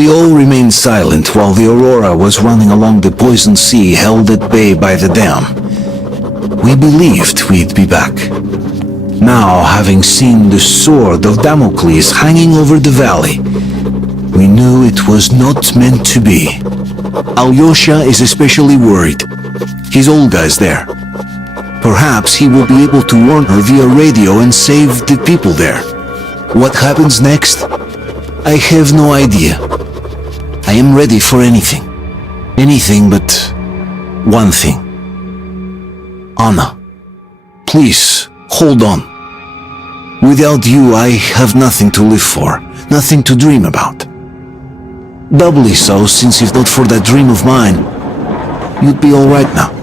We all remained silent while the Aurora was running along the poison sea held at bay by the dam. We believed we'd be back. Now, having seen the sword of Damocles hanging over the valley, we knew it was not meant to be. Alyosha is especially worried. His Olga is there. Perhaps he will be able to warn her via radio and save the people there. What happens next? I have no idea. I am ready for anything. Anything but one thing. Anna, please, hold on. Without you, I have nothing to live for, nothing to dream about. Doubly so, since if not for that dream of mine, you'd be all right now.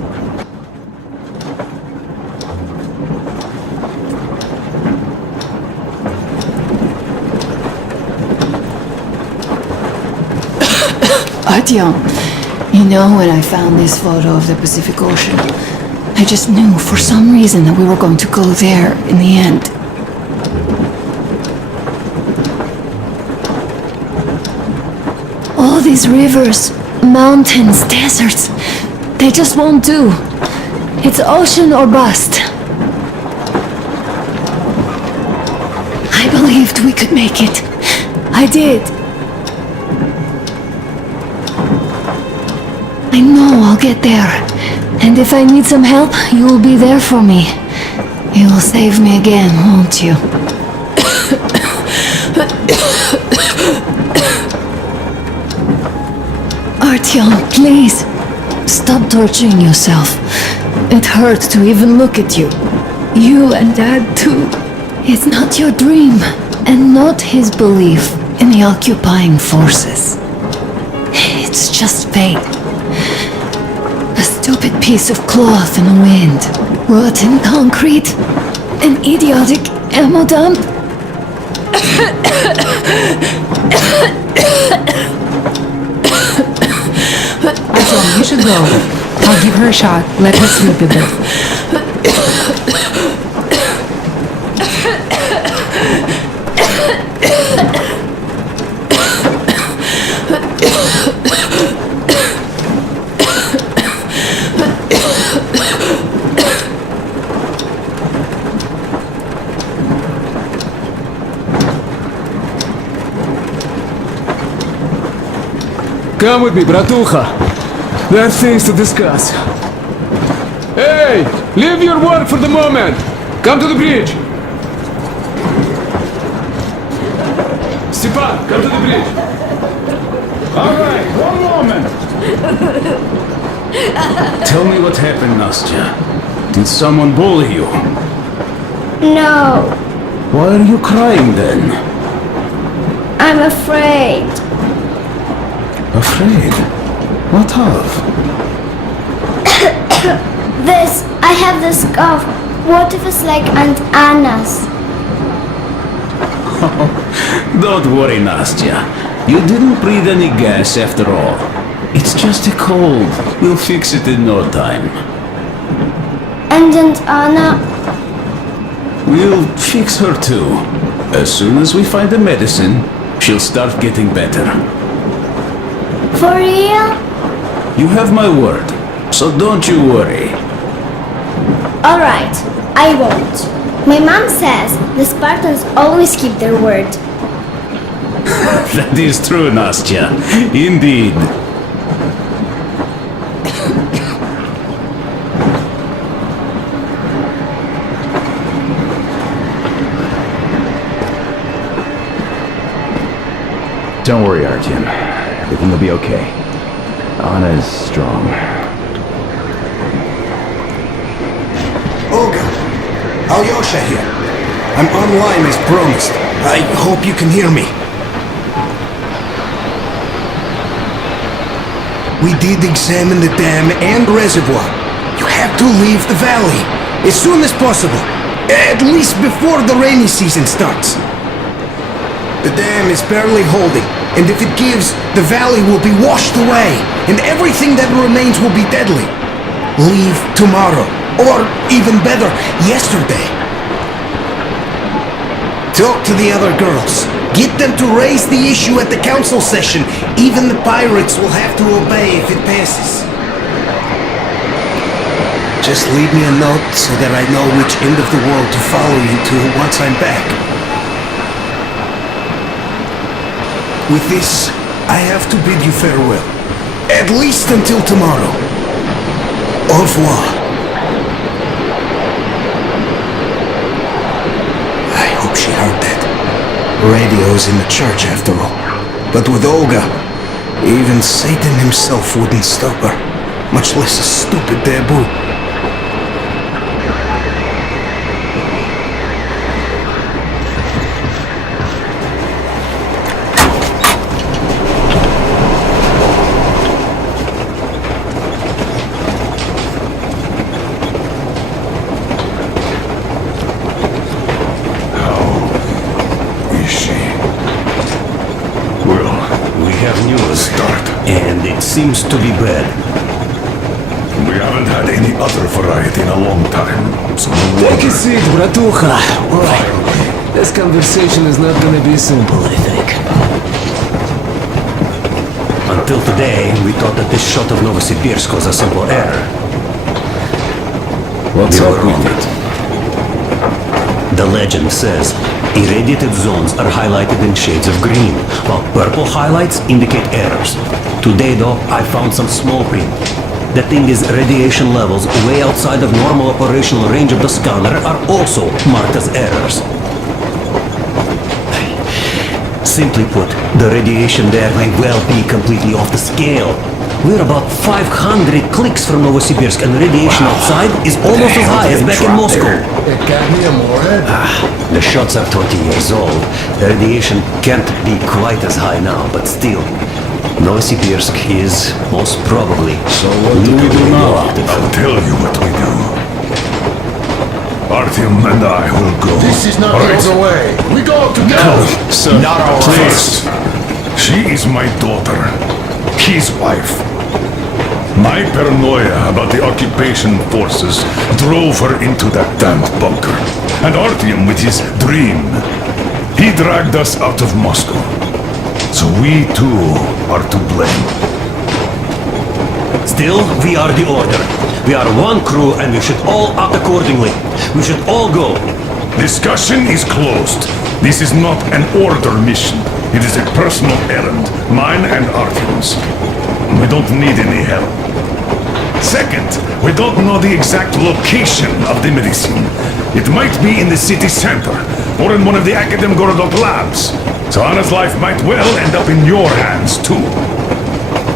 Artyom, you know, when I found this photo of the Pacific Ocean, I just knew for some reason that we were going to go there in the end. All these rivers, mountains, deserts, they just won't do. It's ocean or bust. I believed we could make it. I did. I know I'll get there. And if I need some help, you will be there for me. You will save me again, won't you? Artyom, please, stop torturing yourself. It hurts to even look at you. You and Dad too. It's not your dream, and not his belief in the occupying forces. It's just fate. A stupid piece of cloth in the wind, rotten concrete, an idiotic ammo dump. Artyom, you should go. I'll give her a shot. Let her sleep a bit. Come with me, bratucha. There are things to discuss. Hey! Leave your work for the moment! Come to the bridge! Stepan, come to the bridge! Alright, one moment! Tell me what happened, Nastya. Did someone bully you? No, Why are you crying then? I'm afraid. Afraid? What of? I have this cough. What if it's like Aunt Anna's? Don't worry, Nastya. You didn't breathe any gas after all. It's just a cold. We'll fix it in no time. And Aunt Anna? We'll fix her too. As soon as we find the medicine, she'll start getting better. For real? You have my word, so don't you worry. Alright, I won't. My mom says the Spartans always keep their word. That is true, Nastya. Indeed. Don't worry, Artyom. Everything will be okay. Anna is strong. Olga, Alyosha here. I'm online as promised. I hope you can hear me. We did examine the dam and reservoir. You have to leave the valley as soon as possible. At least before the rainy season starts. The dam is barely holding, and if it gives, the valley will be washed away, and everything that remains will be deadly. Leave tomorrow, or even better, yesterday. Talk to the other girls. Get them to raise the issue at the council session. Even the pirates will have to obey if it passes. Just leave me a note so that I know which end of the world to follow you to once I'm back. With this, I have to bid you farewell. At least until tomorrow. Au revoir. I hope she heard that. Radio's in the church after all. But with Olga, even Satan himself wouldn't stop her. Much less a stupid debut. Seems to be bad. We haven't had any other variety in a long time, so Take a seat, bratucha. This conversation is not gonna be simple, I think. Until today, we thought that this shot of Novosibirsk was a simple error. What's up with it? The legend says irradiated zones are highlighted in shades of green, while purple highlights indicate errors. Today, though, I found some small print. The thing is, radiation levels way outside of normal operational range of the scanner are also marked as errors. Simply put, the radiation there may well be completely off the scale. We're about 500 clicks from Novosibirsk, and radiation outside is almost as high as back in Moscow. The shots are 20 years old. The radiation can't be quite as high now, but still. Novosibirsk is most probably. So what do we do now? I'll tell you what we do. Artyom and I will go. This is not the way. We go together. No, sir. Not our please. She is my daughter. His wife. My paranoia about the occupation forces drove her into that damn bunker. And Artyom with his dream. He dragged us out of Moscow. So we too are to blame. Still, we are the Order. We are one crew and we should all act accordingly. We should all go. Discussion is closed. This is not an Order mission. It is a personal errand, mine and Artyom's. We don't need any help. Second, we don't know the exact location of the medicine. It might be in the city center, or in one of the Academ Gorodok labs. So Anna's life might well end up in your hands, too.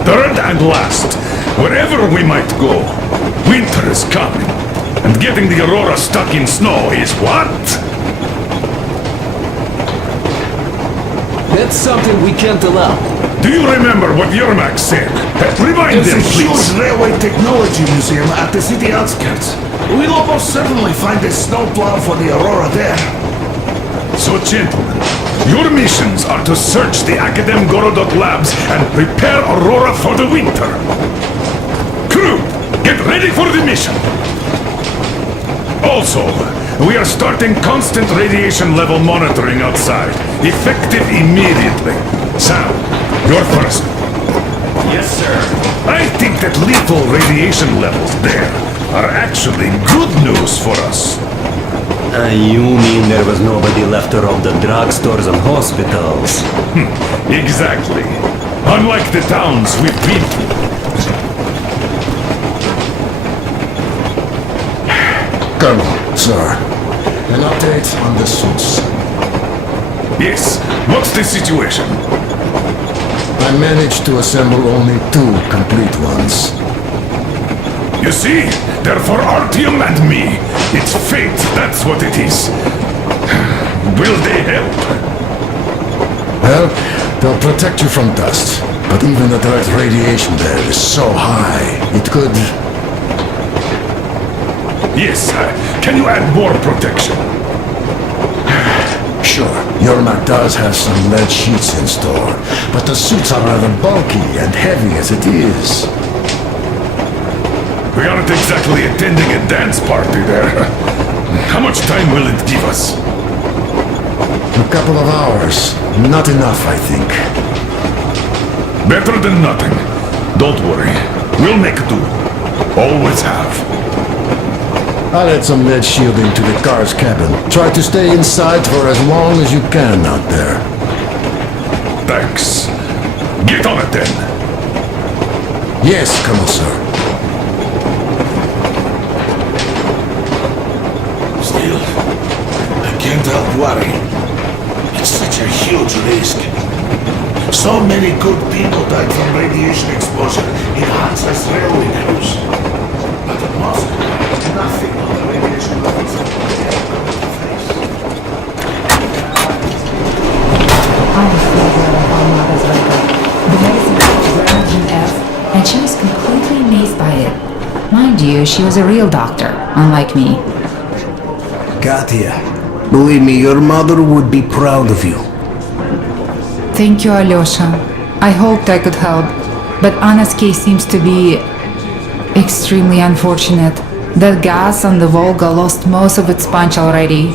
Third and last, wherever we might go, winter is coming. And getting the Aurora stuck in snow is what? That's something we can't allow. Do you remember what Yermak said? Remind them, please. There's a huge railway technology museum at the city outskirts. We'll almost certainly find a snowplow for the Aurora there. So, gentlemen, your missions are to search the Academ Gorodok labs and prepare Aurora for the winter. Crew, get ready for the mission. Also, we are starting constant radiation level monitoring outside, effective immediately. Sam, you're first. Yes, sir. I think that lethal radiation levels there are actually good news for us. You mean there was nobody left to rob the drugstores and hospitals? Exactly. Unlike the towns we've been to. Colonel, sir, an update on the suits. Yes, what's the situation? I managed to assemble only 2 complete ones. You see, they're for Artyom and me. It's fate, that's what it is. Will they help? Well, they'll protect you from dust. But even the direct radiation there is so high, it could... Yes, can you add more protection? Sure, Yermak does have some lead sheets in store, but the suits are rather bulky and heavy as it is. We aren't exactly attending a dance party there. How much time will it give us? A couple of hours. Not enough, I think. Better than nothing. Don't worry. We'll make do. Always have. I'll add some lead shielding to the car's cabin. Try to stay inside for as long as you can out there. Thanks. Get on it then. Yes, Colonel, sir. Still, I can't help worrying. It's such a huge risk. So many good people died from radiation exposure in Hansa's railway crews. But at Moscow, nothing of the radiation levels of the air come to face. I was so glad I found Mother's record. The medicine was Version F, and she was completely amazed by it. Mind you, she was a real doctor, unlike me. Katya, believe me, your mother would be proud of you. Thank you, Alyosha. I hoped I could help, but Anna's case seems to be extremely unfortunate. That gas on the Volga lost most of its punch already,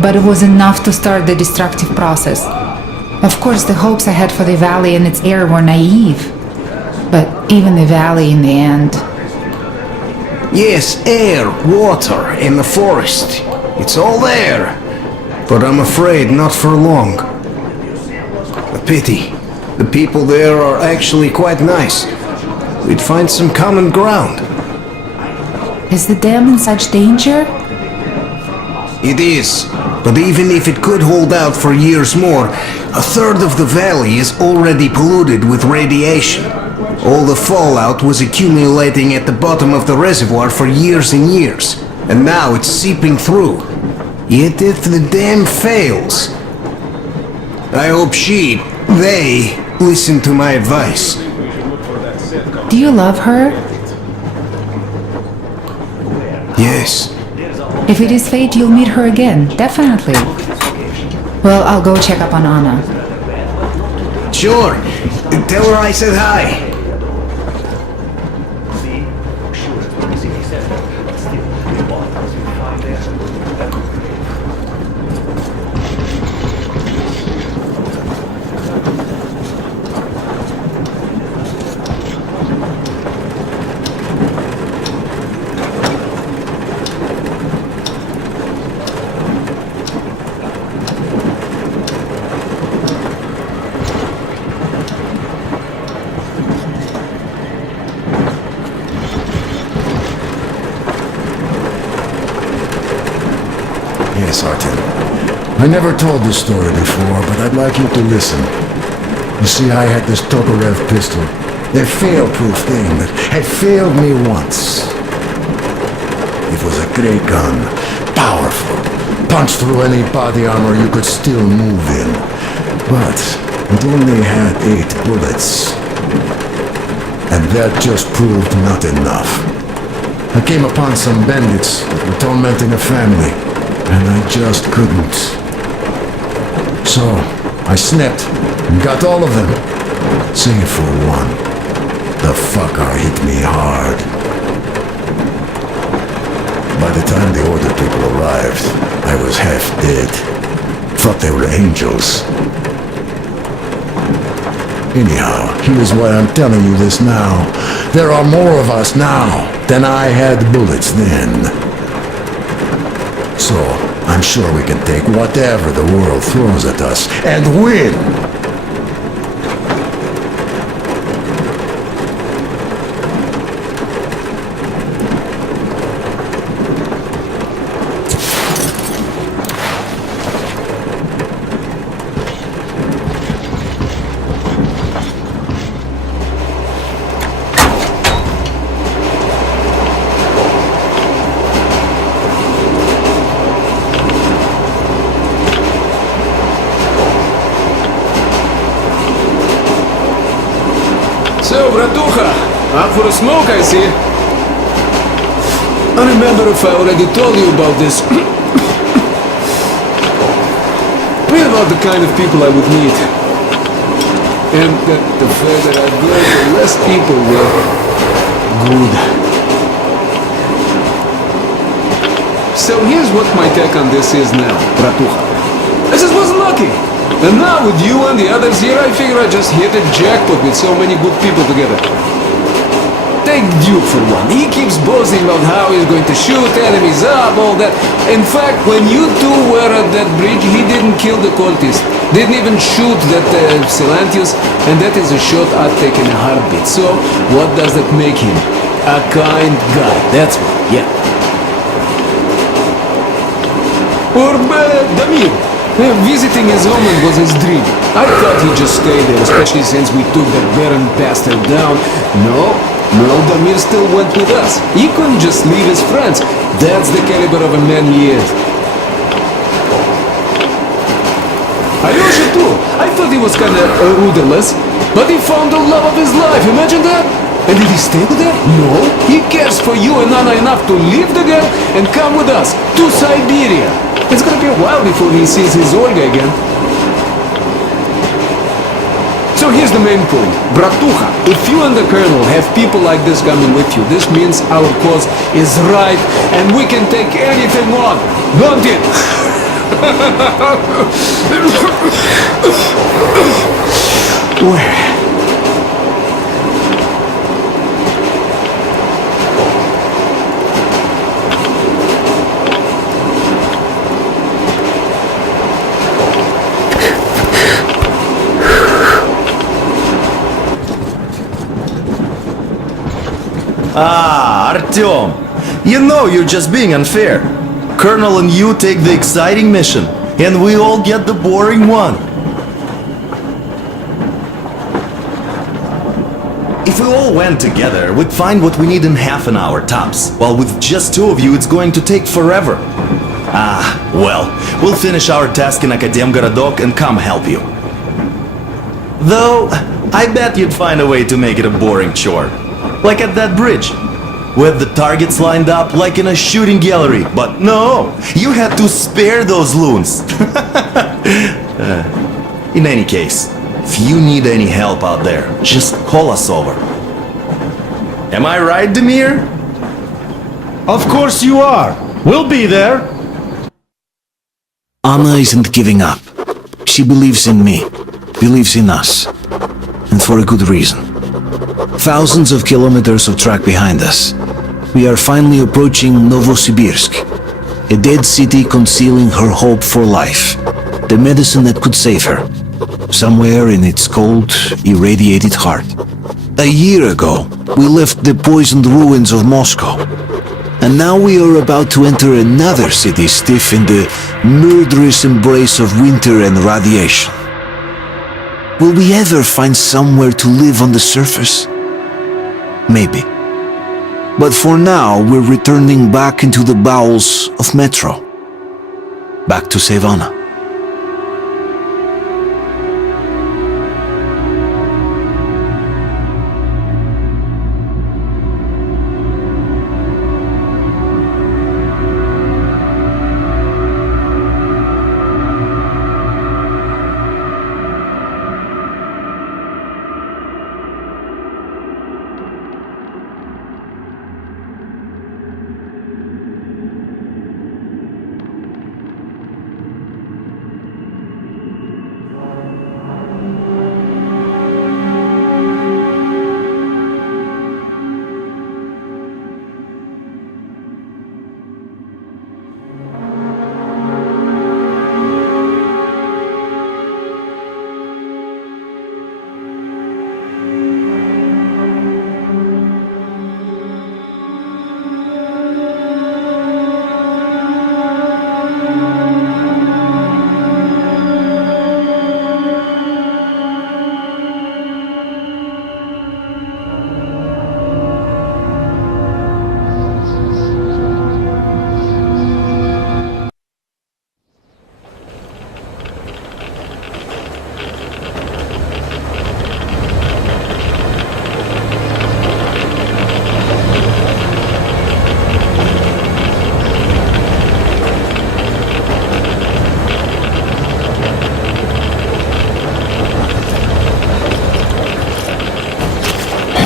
but it was enough to start the destructive process. Of course, the hopes I had for the valley and its air were naive, but even the valley in the end. Yes, air, water, and the forest. It's all there. But I'm afraid not for long. A pity. The people there are actually quite nice. We'd find some common ground. Is the dam in such danger? It is. But even if it could hold out for years more, a third of the valley is already polluted with radiation. All the fallout was accumulating at the bottom of the reservoir for years and years. And now it's seeping through. Yet if the dam fails, I hope they listen to my advice. Do you love her? Yes. If it is fate, you'll meet her again, definitely. Well, I'll go check up on Anna. Sure. Tell her I said hi. Yes, Artyom. I never told this story before, but I'd like you to listen. You see, I had this Tokarev pistol. A fail-proof thing that had failed me once. It was a great gun. Powerful. Punched through any body armor you could still move in. But it only had 8 bullets. And that just proved not enough. I came upon some bandits that were tormenting a family. And I just couldn't. So, I snapped and got all of them. Save for one. The fucker hit me hard. By the time the order people arrived, I was half dead. Thought they were angels. Anyhow, here's why I'm telling you this now. There are more of us now than I had bullets then. So, I'm sure we can take whatever the world throws at us and win! So, Bratucha, out for a smoke, I see. I remember if I already told you about this. Read about the kind of people I would meet. And that the further I go, the less people were good. So here's what my take on this is now, Bratucha. I just wasn't lucky. And now with you and the others here, I figure I just hit a jackpot with so many good people together. Take Duke for one. He keeps boasting about how he's going to shoot enemies up, all that. In fact, when you two were at that bridge, he didn't kill the cultist. Didn't even shoot that Silantius, and that is a shot I'd take in a heartbeat. So, what does that make him? A kind guy. That's what, yeah. Or Damir. Visiting his homeland was his dream. I thought he'd just stay there, especially since we took that Baron bastard down. No, Damir still went with us. He couldn't just leave his friends. That's the caliber of a man he is. Alyosha too. I thought he was kinda rudderless, but he found the love of his life. Imagine that. And did he stay with her? No. He cares for you and Anna enough to leave the girl and come with us to Siberia. It's gonna be a while before he sees his Olga again. So here's the main point. Bratuха, if you and the Colonel have people like this coming with you, this means our cause is right and we can take anything on. Don't it? Where? Ah, Artyom! You know you're just being unfair. Colonel and you take the exciting mission, and we all get the boring one. If we all went together, we'd find what we need in half an hour tops, while with just two of you it's going to take forever. Ah, well, we'll finish our task in Akademgorodok and come help you. Though, I bet you'd find a way to make it a boring chore. Like at that bridge, with the targets lined up like in a shooting gallery. But no, you had to spare those loons. In any case, if you need any help out there, just call us over. Am I right, Damir? Of course you are. We'll be there. Anna isn't giving up. She believes in me, believes in us, and for a good reason. Thousands of kilometers of track behind us. We are finally approaching Novosibirsk, a dead city concealing her hope for life, the medicine that could save her, somewhere in its cold, irradiated heart. A year ago, we left the poisoned ruins of Moscow, and now we are about to enter another city stiff in the murderous embrace of winter and radiation. Will we ever find somewhere to live on the surface? Maybe. But for now, we're returning back into the bowels of Metro. Back to save Anna.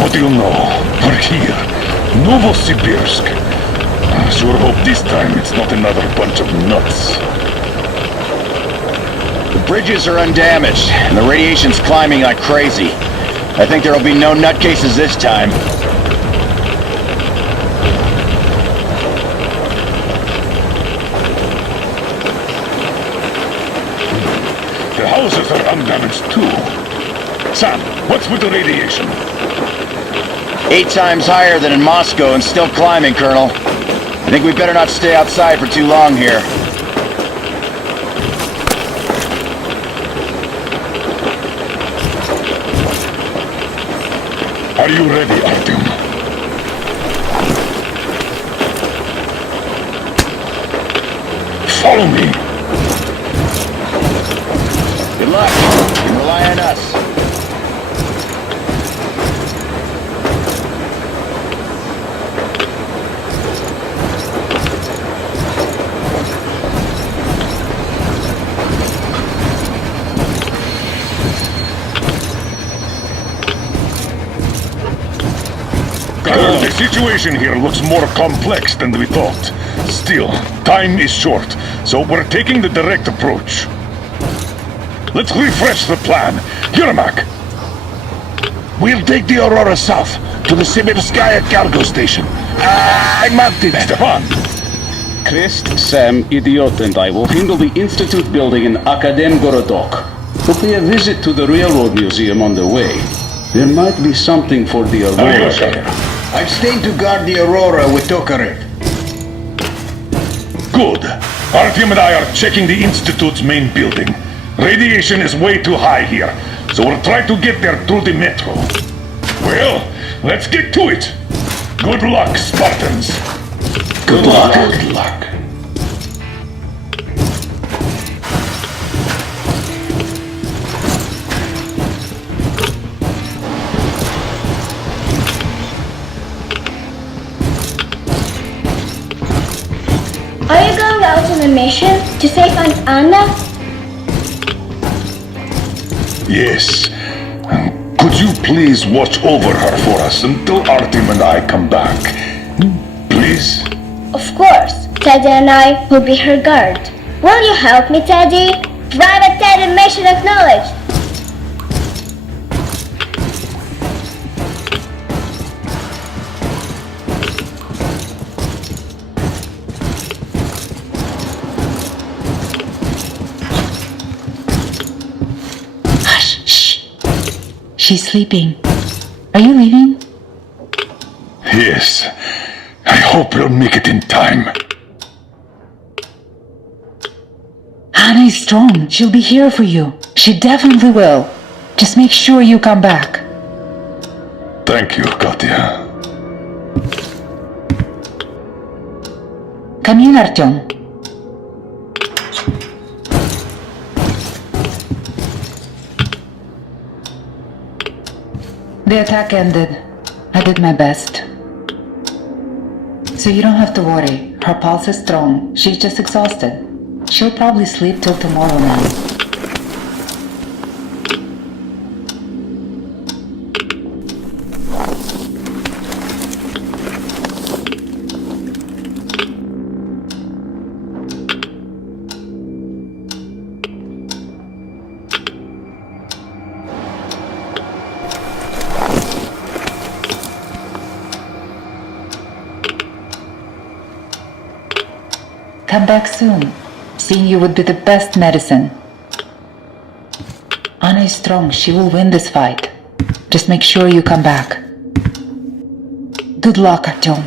What do you know? We're here. Novosibirsk. I sure hope this time it's not another bunch of nuts. Bridges are undamaged, and the radiation's climbing like crazy. I think there'll be no nutcases this time. The houses are undamaged too. Sam, what's with the radiation? 8 times higher than in Moscow and still climbing, Colonel. I think we better not stay outside for too long here. Are you ready, Artyom? Follow me. Good luck. You can rely on us. Colonel, the situation here looks more complex than we thought. Still, time is short, so we're taking the direct approach. Let's refresh the plan. Yermak! We'll take the Aurora south to the Sibirskaya cargo station. I marked it. Stefan! Krist, Sam, Idiot, and I will handle the Institute building in Akadem Gorodok. We'll pay a visit to the Railroad Museum on the way. There might be something for the Aurora there. I've stayed to guard the Aurora with Tokarev. Good. Artyom and I are checking the Institute's main building. Radiation is way too high here, so we'll try to get there through the metro. Well, let's get to it. Good luck, Spartans. Good luck. Good luck. Are you going out on a mission to save Aunt Anna? Yes. Could you please watch over her for us until Artyom and I come back? Please? Of course. Teddy and I will be her guard. Will you help me, Teddy? Private Teddy mission acknowledged. She's sleeping. Are you leaving? Yes. I hope we'll make it in time. Anna is strong. She'll be here for you. She definitely will. Just make sure you come back. Thank you, Katya. Come in, Artyom. The attack ended. I did my best. So you don't have to worry. Her pulse is strong. She's just exhausted. She'll probably sleep till tomorrow now. Come back soon. Seeing you would be the best medicine. Anna is strong. She will win this fight. Just make sure you come back. Good luck, Artyom.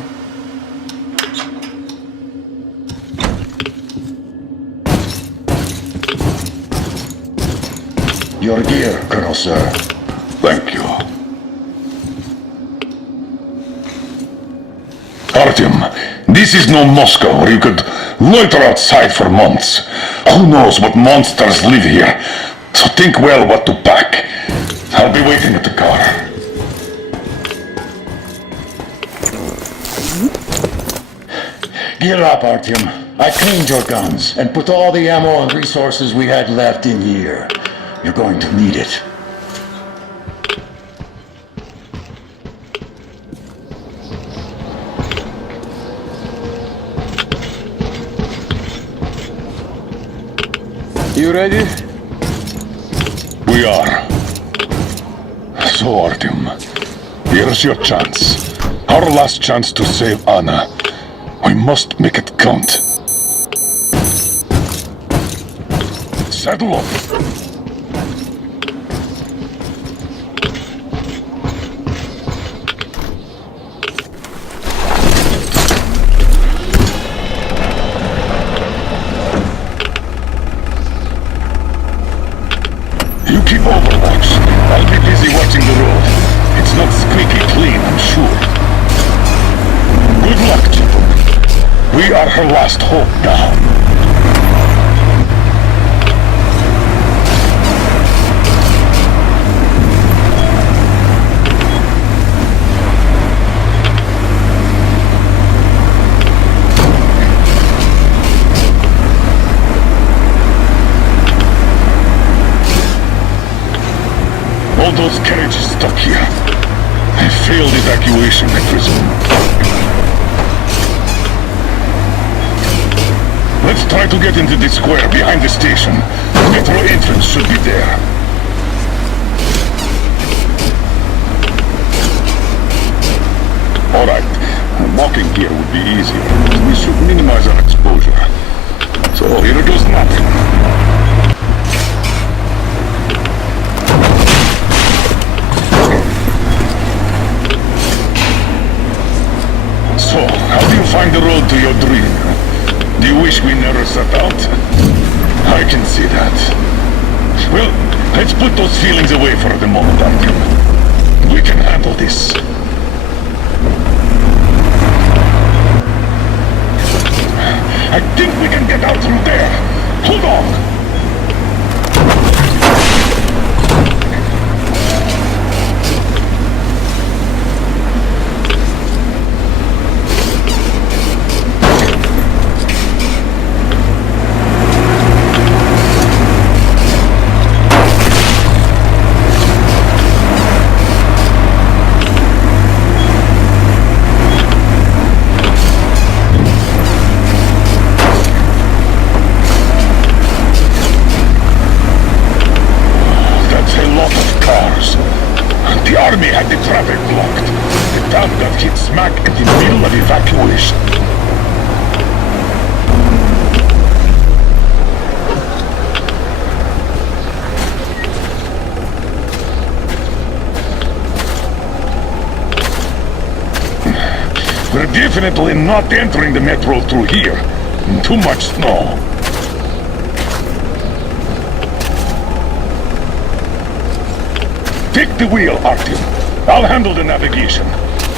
Your gear, Colonel Sir. Thank you. Artyom, this is no Moscow where you could loiter outside for months. Who knows what monsters live here? So think well what to pack. I'll be waiting at the car. Gear up, Artyom. I cleaned your guns and put all the ammo and resources we had left in here. You're going to need it. You ready? we are. So, Artyom, here's your chance. Our last chance to save Anna. We must make it count. Saddle up. You keep overwatch. I'll be busy watching the road. It's not squeaky clean, I'm sure. Good luck, gentlemen. We are her last hope now. All those carriages stuck here. A failed evacuation, I presume. Let's try to get into the square behind the station. The metro entrance should be there. Alright, walking here would be easier. We should minimize our exposure. So here goes nothing. So, how do you find the road to your dream? Do you wish we never set out? I can see that. Well, let's put those feelings away for the moment, Artyom. We can handle this. I think we can get out through there. Hold on! The army had the traffic blocked. The town got hit smack in the middle of evacuation. We're definitely not entering the metro through here. Too much snow. Take the wheel, Artyom. I'll handle the navigation.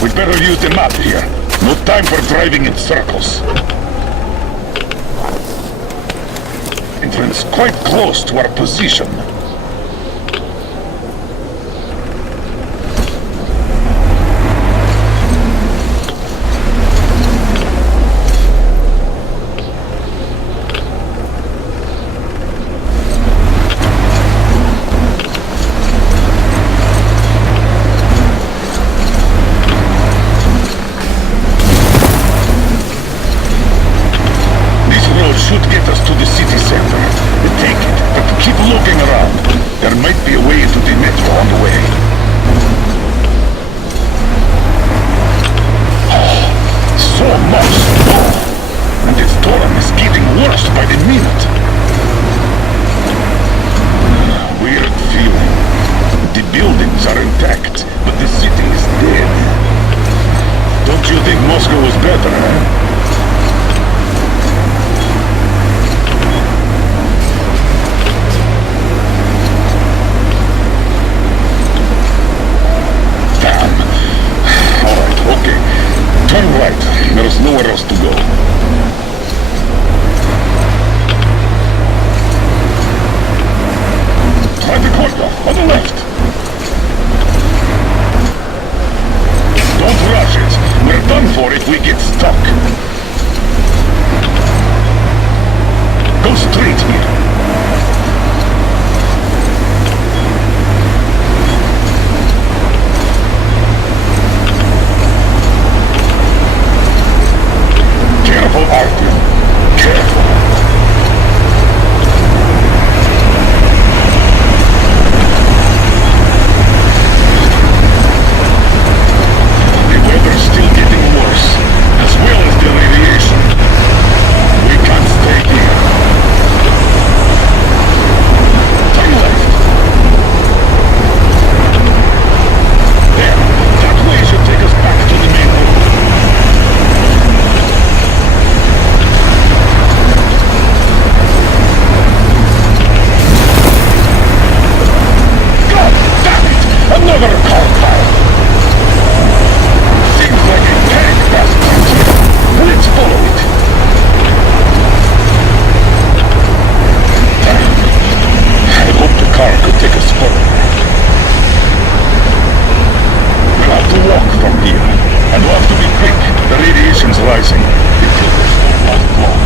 We'd better use the map here. No time for driving in circles. Entrance quite close to our position. Should get us to the city center. Take it, but keep looking around. There might be a way into the metro on the way. Oh, so much snow! And the storm is getting worse by the minute. Weird feeling. The buildings are intact, but the city is dead. Don't you think Moscow was better, eh? Turn right. There's nowhere else to go. Try the corner, on the left. Don't rush it. We're done for if we get stuck. Go straight here. The radiation's rising. The filters won't last long.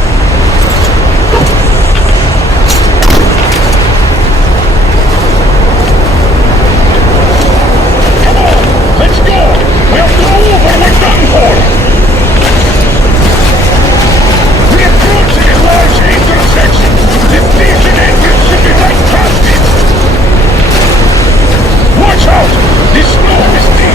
Come on, let's go! We'll go over, we're done for! We're approaching a large intersection! The station entrance should be right past it! Watch out! The snow is deep!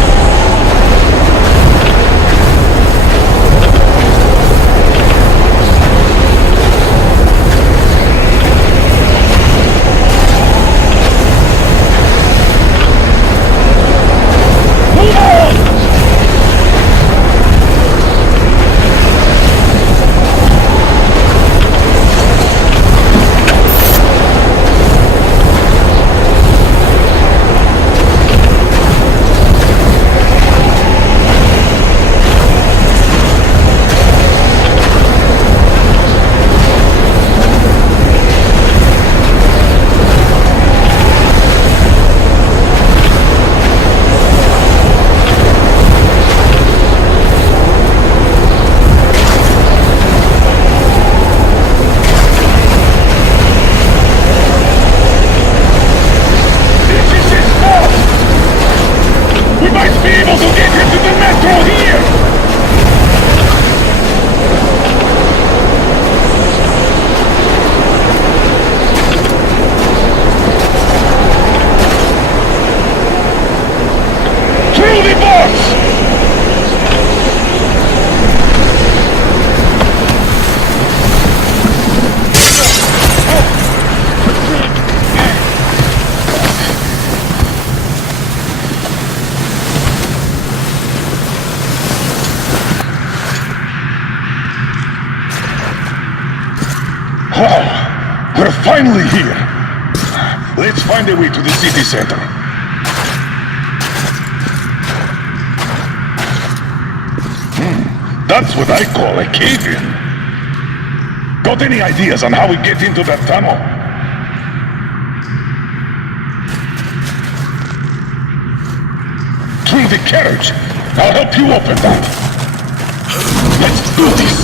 Wow! We're finally here! Let's find a way to the city center. That's what I call a cave-in. Got any ideas on how we get into that tunnel? Through the carriage. I'll help you open that. Let's do this!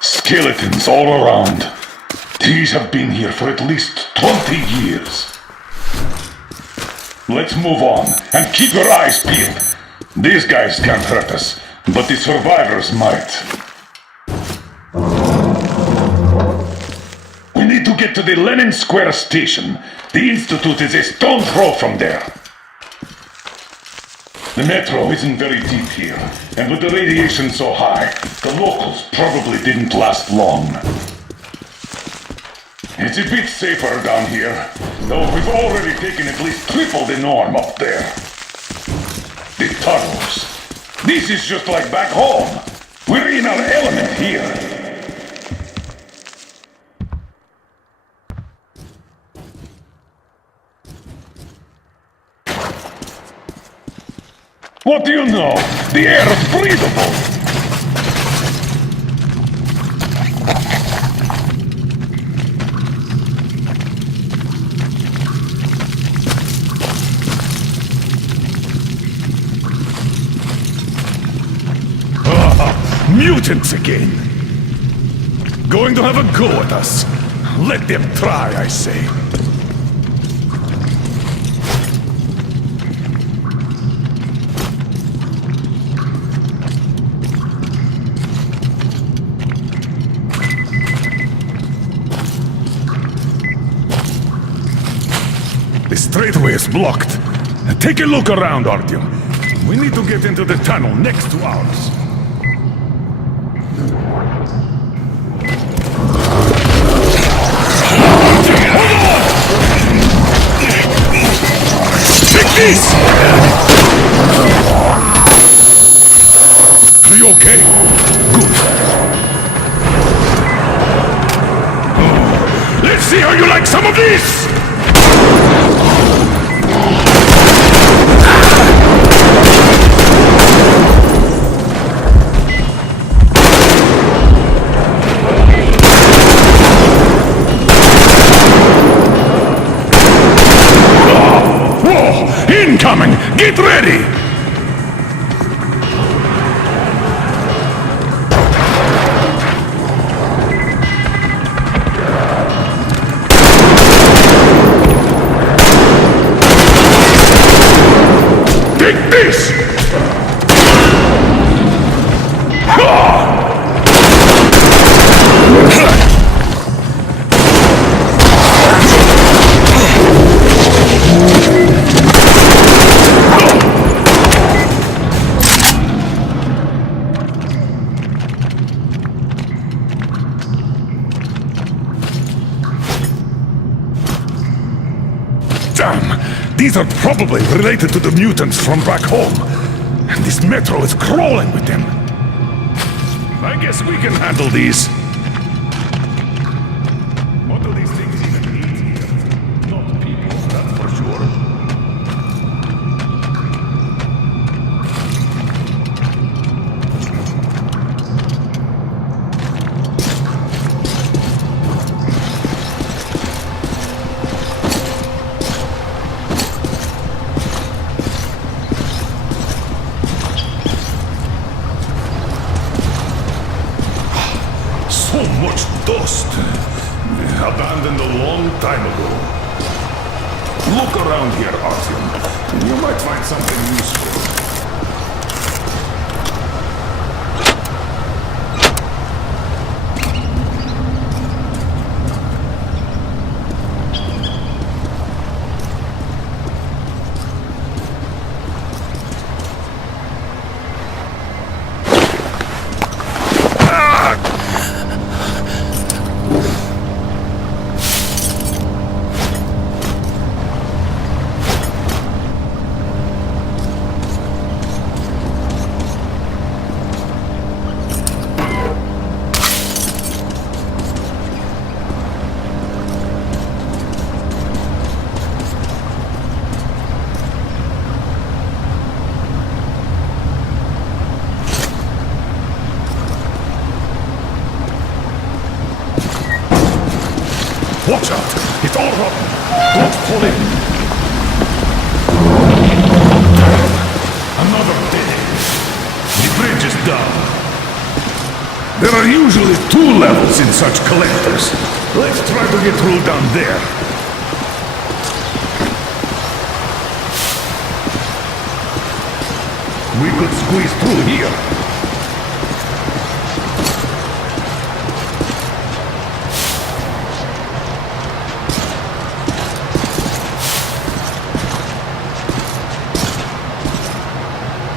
Skeletons all around. These have been here for at least 20 years. Let's move on and keep your eyes peeled. These guys can't hurt us, but the survivors might. We need to get to the Lenin Square station. The Institute is a stone's throw from there. The metro isn't very deep here, and with the radiation so high, the locals probably didn't last long. It's a bit safer down here, though we've already taken at least triple the norm up there. The tunnels. This is just like back home. We're in our element here. What do you know? The air is breathable! Mutants again! Going to have a go at us. Let them try, I say. The straightaway is blocked. Take a look around, Artyom. We need to get into the tunnel next to ours. Take this! Are you okay? Good. Let's see how you like some of this! Get ready! Take this! Damn! These are probably related to the mutants from back home. And this metro is crawling with them. I guess we can handle these. What do these things even eat here? Not people, that's for sure. So much dust. Abandoned a long time ago. Look around here, Artyom. You might find something useful. Watch out! It's all rotten! Don't pull in! Another dead end. The bridge is down. There are usually 2 levels in such collectors. Let's try to get through down there. We could squeeze through here.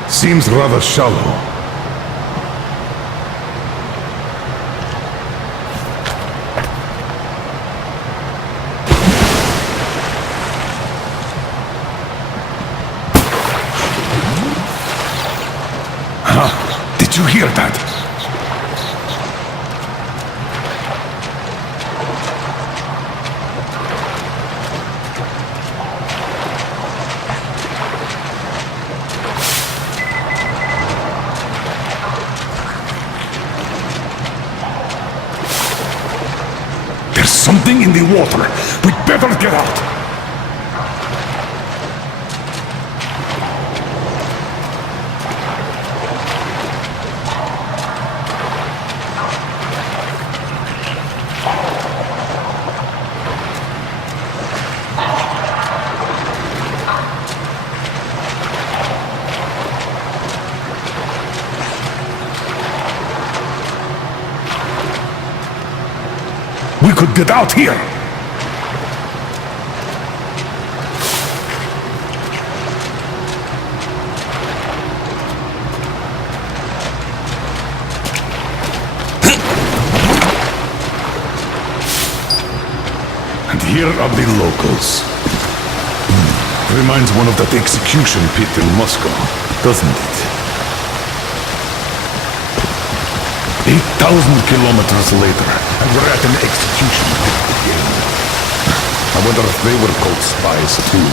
Seems rather shallow. Huh? Did you hear that? There's something in the water. We'd better get out. We could get out here. And here are the locals. Reminds one of that execution pit in Moscow, doesn't it? 8,000 kilometers later, and we're at an execution pit again. I wonder if they were called spies too.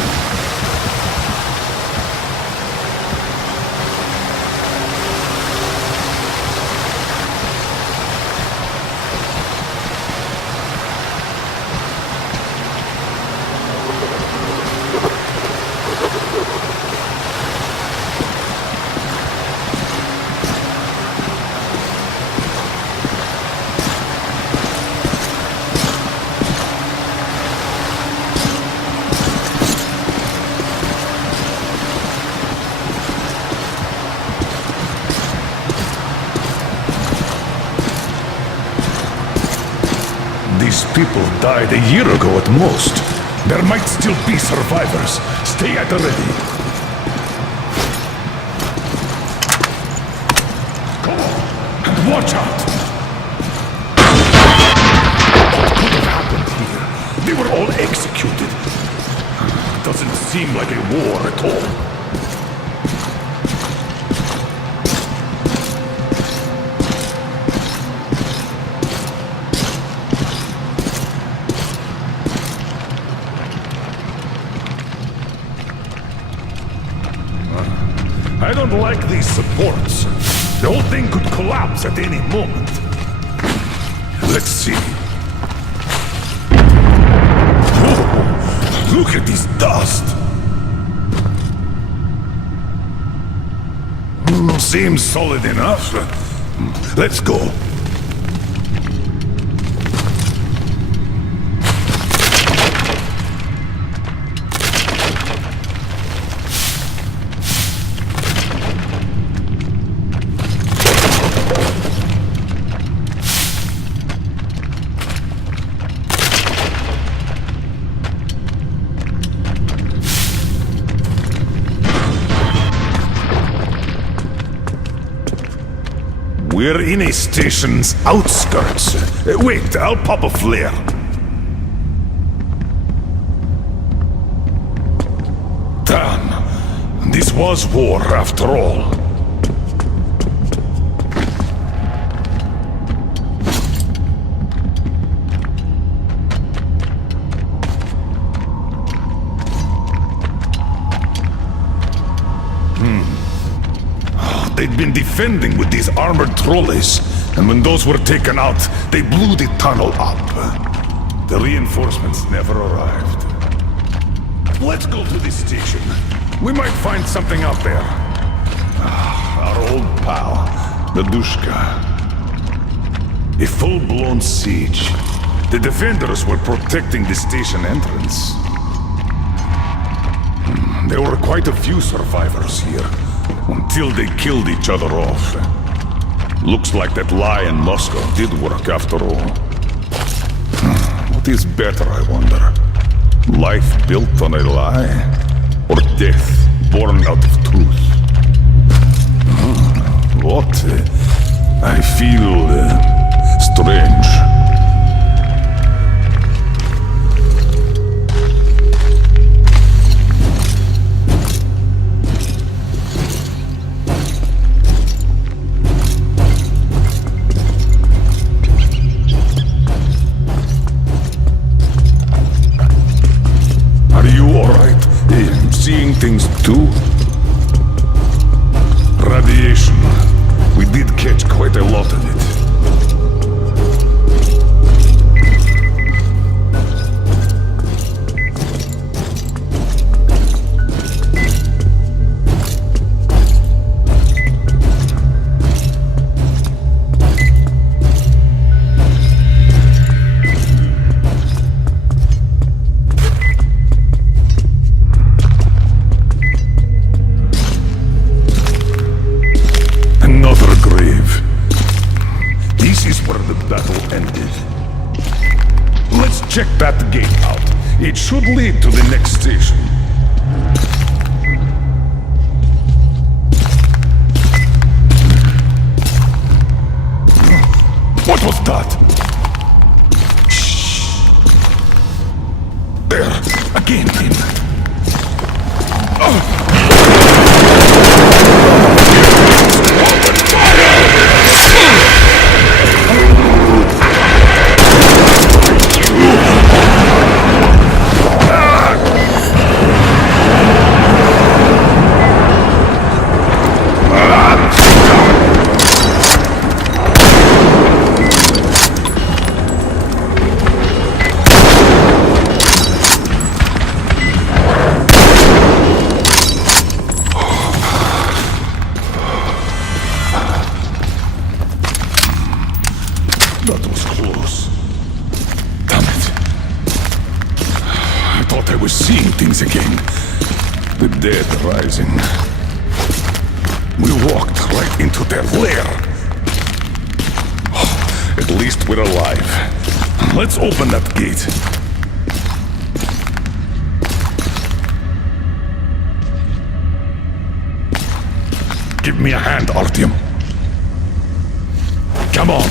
These people died a year ago at most. There might still be survivors. Stay at the ready. Come on, and watch out! What could have happened here? They were all executed. Doesn't seem like a war at all. I don't like these supports. The whole thing could collapse at any moment. Let's see. Oh, look at this dust. Seems solid enough. Let's go. We're in a station's outskirts. Wait, I'll pop a flare. Damn, this was war after all. They'd been defending with these armored trolleys, and when those were taken out, they blew the tunnel up. The reinforcements never arrived. Let's go to this station. We might find something out there. Our old pal, the Dushka. A full-blown siege. The defenders were protecting the station entrance. There were quite a few survivors here. Until they killed each other off. Looks like that lie in Moscow did work after all. What is better, I wonder? Life built on a lie? Or death born out of truth? What? I feel strange. Seeing things too? Radiation. We did catch quite a lot of it. Check that gate out. It should lead to the next station. What was that? Shh. There, again. That was close. Damn it. I thought I was seeing things again. The dead rising. We walked right into their lair. Oh, at least we're alive. Let's open that gate. Give me a hand, Artyom. Come on.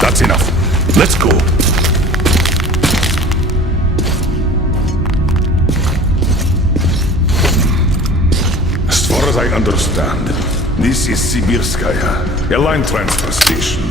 That's enough. Let's go. As far as I understand, this is Sibirskaya, a line transfer station.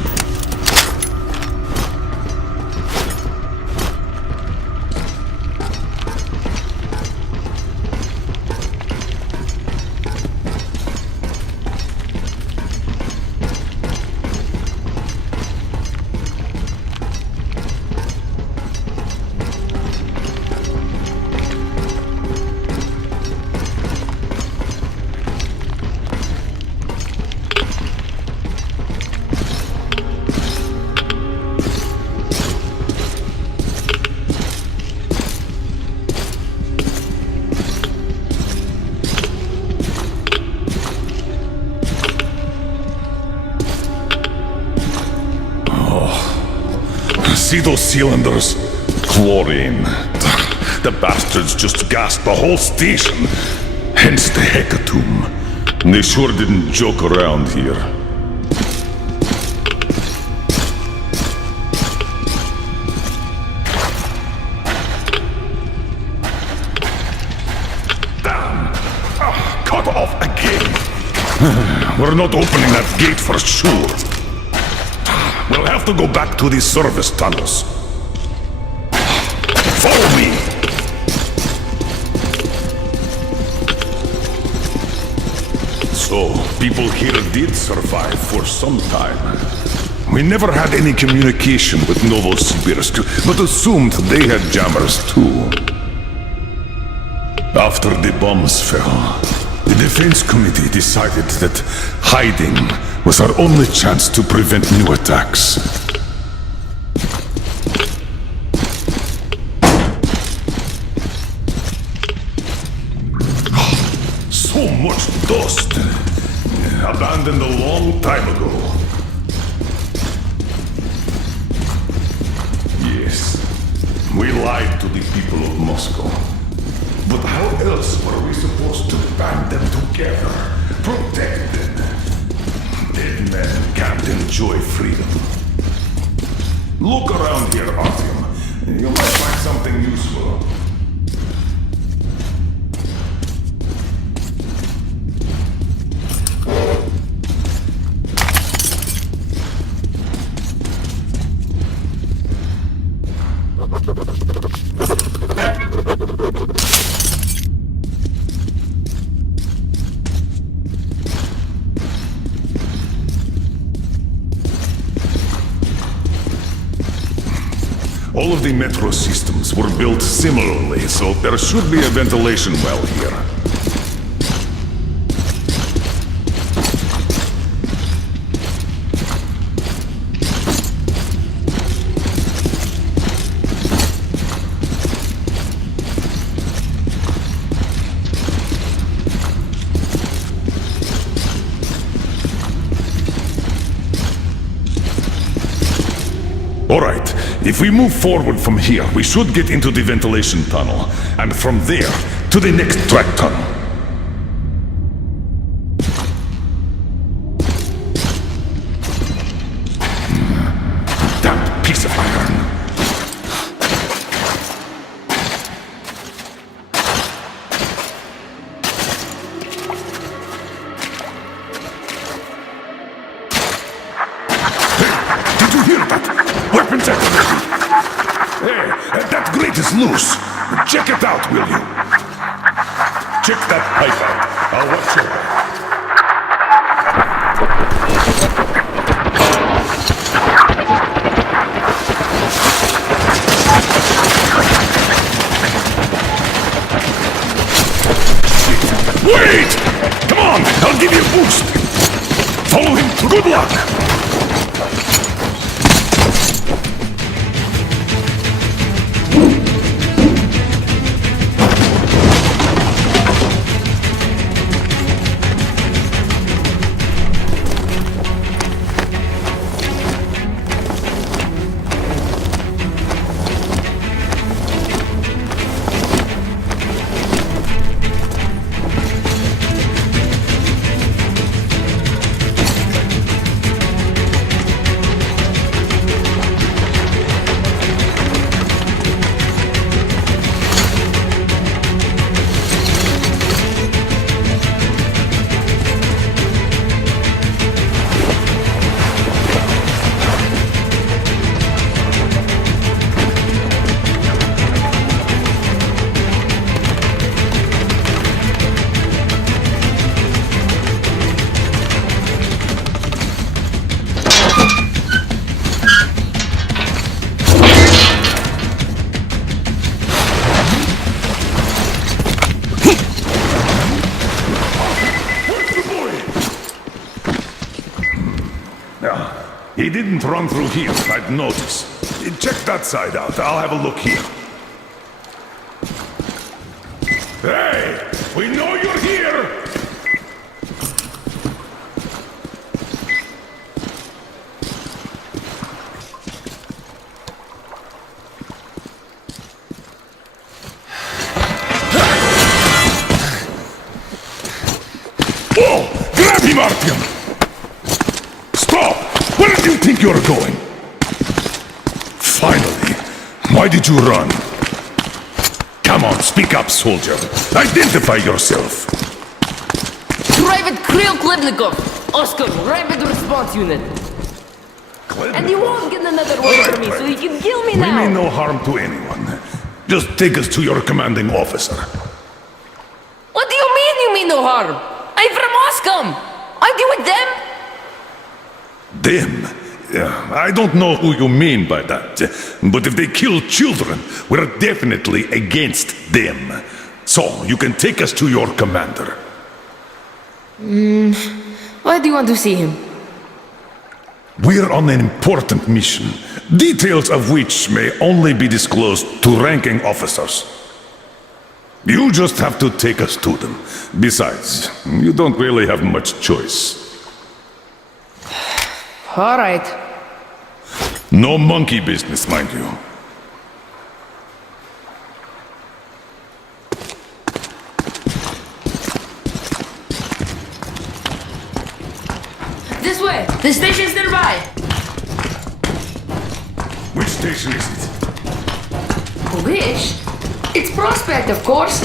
See those cylinders? Chlorine. The bastards just gassed the whole station. Hence the hecatomb. They sure didn't joke around here. Damn! Cut off again! We're not opening that gate for sure. We'll have to go back to the service tunnels. Follow me! So, people here did survive for some time. We never had any communication with Novosibirsk, but assumed they had jammers too. After the bombs fell, the Defense Committee decided that hiding was our only chance to prevent new attacks. So much dust! Abandoned a long time ago. Yes, we lied to the people of Moscow. But how else were we supposed to band them together, protect them? Dead men can't enjoy freedom. Look around here, Artyom. You might find something useful. All of the metro systems were built similarly, so there should be a ventilation well here. All right. If we move forward from here, we should get into the ventilation tunnel, and from there, to the next track tunnel. Damn piece of iron. Hey, did you hear that? Weapons at the ready. Hey, that grate is loose. Check it out, will you? Check that pipe out. I'll watch your back. Wait! Come on, I'll give you a boost. Follow him. Good luck. didn't run through here, I'd notice. Check that side out, I'll have a look here. Hey! We know you're here! Whoa! Grab him, Artyom! Stop! Where do you think you're going? Finally! Why did you run? Come on, speak up, soldier. Identify yourself. Private Kirill Klebnikov, Oscar, Rapid Response Unit. And you won't get another word from me, so you can kill me We now. mean no harm to anyone. Just take us to your commanding officer. What do you mean no harm? I'm from Moscow. Aren't you with them? Them? Yeah, I don't know who you mean by that. But if they kill children, we're definitely against them. So, you can take us to your commander. Why do you want to see him? We're on an important mission, details of which may only be disclosed to ranking officers. You just have to take us to them. Besides, you don't really have much choice. All right. No monkey business, mind you. This way. The station's nearby. Which station is it? Which? It's Prospect, of course.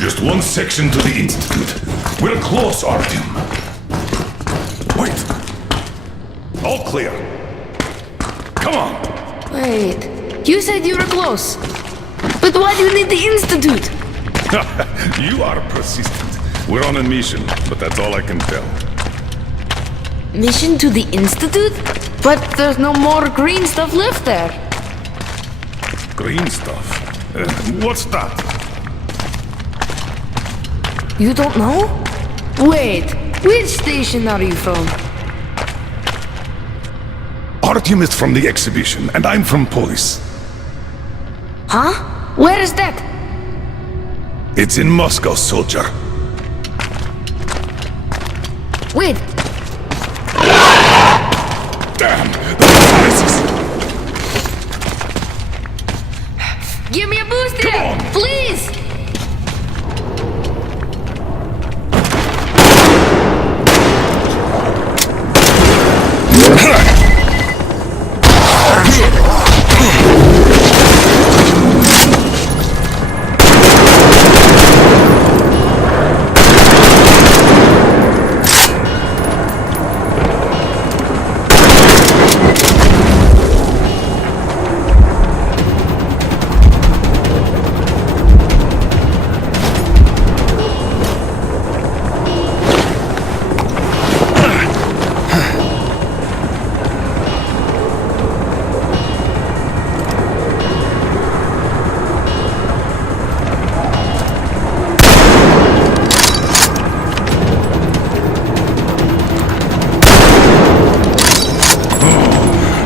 Just one section to the Institute. We're close, Artyom. Wait. All clear. Come on. Wait. You said you were close. But why do you need the Institute? You are persistent. We're on a mission, but that's all I can tell. Mission to the Institute? But there's no more green stuff left there. Green stuff? What's that? You don't know? Wait, which station are you from? Artyom is from the exhibition, and I'm from police. Huh? Where is that? It's in Moscow, soldier. Wait. Damn! The devices! Give me a boost here! Please!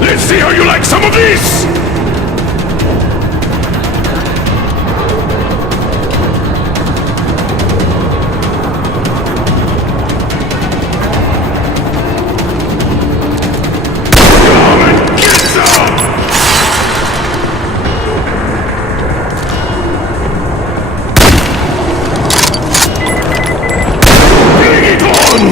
Let's see how you like some of this! Come and get some! Bring it on!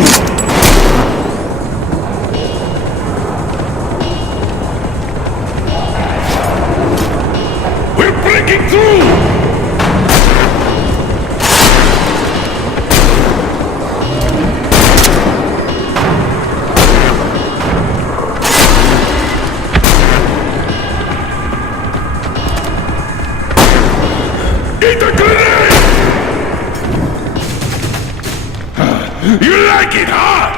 Breaking through! Eat a grenade! You like it, huh?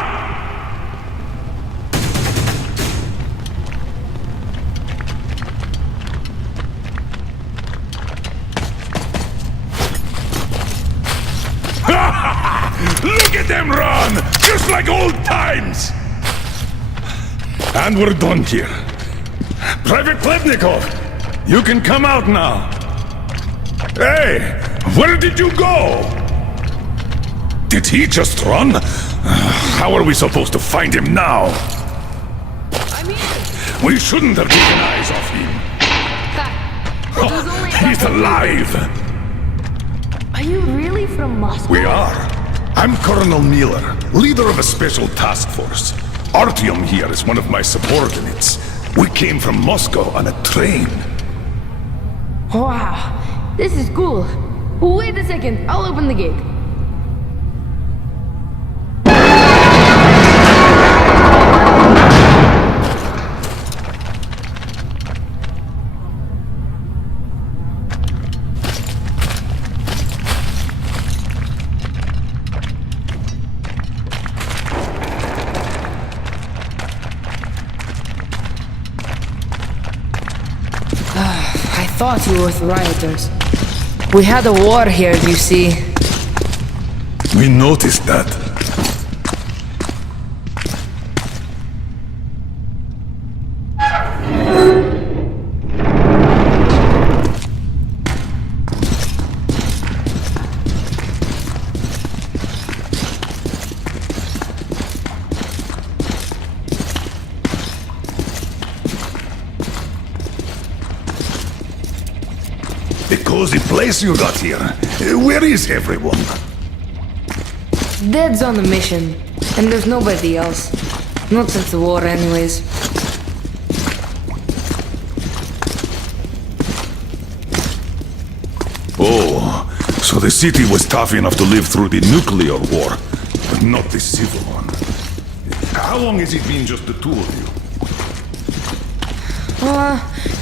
Look at them run! Just like old times! And we're done here. Private Pletnikov, you can come out now. Hey, where did you go? Did he just run? How are we supposed to find him now? I'm here. We shouldn't have taken eyes off him. He's alive! Are you really from Moscow? We are. I'm Colonel Miller, leader of a special task force. Artyom here is one of my subordinates. We came from Moscow on a train. Wow, this is cool. Wait a second, I'll open the gate. I thought you were with rioters. We had a war here, you see. We noticed that. The cozy place you got here. Where is everyone? Dad's on a mission, and there's nobody else. Not since the war, anyways. Oh, so the city was tough enough to live through the nuclear war, but not the civil one. How long has it been just the two of you?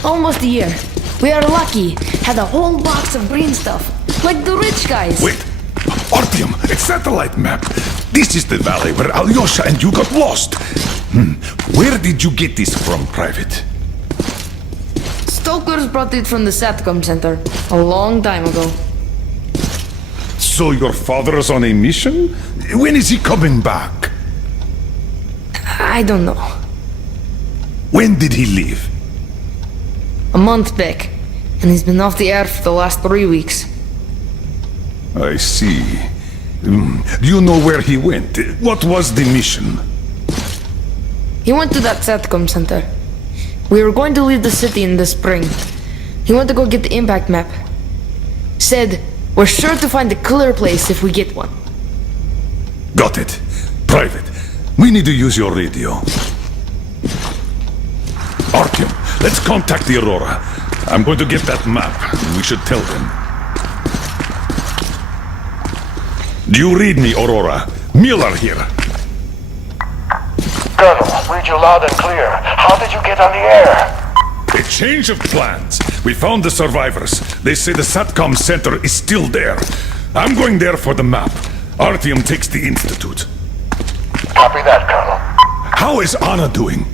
Almost a year. We are lucky. Had a whole box of green stuff, like the rich guys. Wait, Artyom, a satellite map. This is the valley where Alyosha and you got lost. Where did you get this from, Private? Stokers brought it from the SATCOM center a long time ago. So your father's on a mission? When is he coming back? I don't know. When did he leave? A month back, and he's been off the air for the last 3 weeks. I see. Do you know where he went? What was the mission? He went to that SATCOM center. We were going to leave the city in the spring. He went to go get the impact map. Said, we're sure to find a clear place if we get one. Got it. Private, we need to use your radio. Artyom, let's contact the Aurora. I'm going to get that map. We should tell them. Do you read me, Aurora? Miller here. Colonel, read you loud and clear. How did you get on the air? A change of plans. We found the survivors. They say the SATCOM center is still there. I'm going there for the map. Artyom takes the Institute. Copy that, Colonel. How is Anna doing?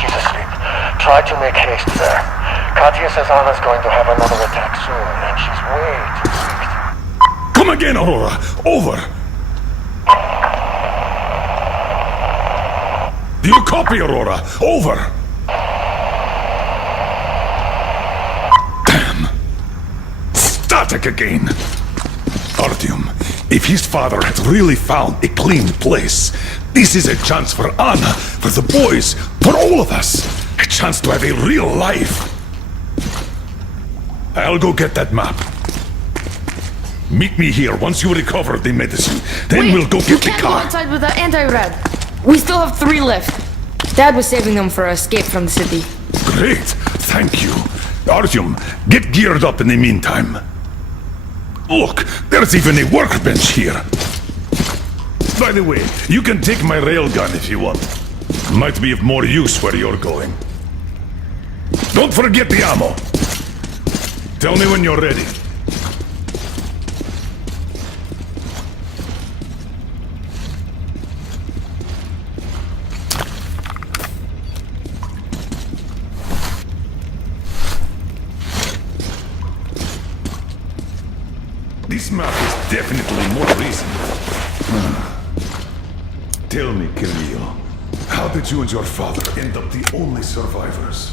She's asleep. Try to make haste there. Katya says Anna's going to have another attack soon, and she's way too weak. Come again, Aurora. Over. Do you copy, Aurora? Over. Damn. Static again. Artyom, if his father had really found a clean place, this is a chance for Anna, for the boys, for all of us. A chance to have a real life. I'll go get that map. Meet me here once you recover the medicine. Then we'll go get the You can't go car. outside with the anti-rad. We still have 3 left. Dad was saving them for escape from the city. Great, thank you. Artyom, get geared up in the meantime. Look, there's even a workbench here. By the way, you can take my railgun if you want. Might be of more use where you're going. Don't forget the ammo. Tell me when you're ready. This map is definitely more recent. Tell me, Kirill, How did you and your father end up the only survivors?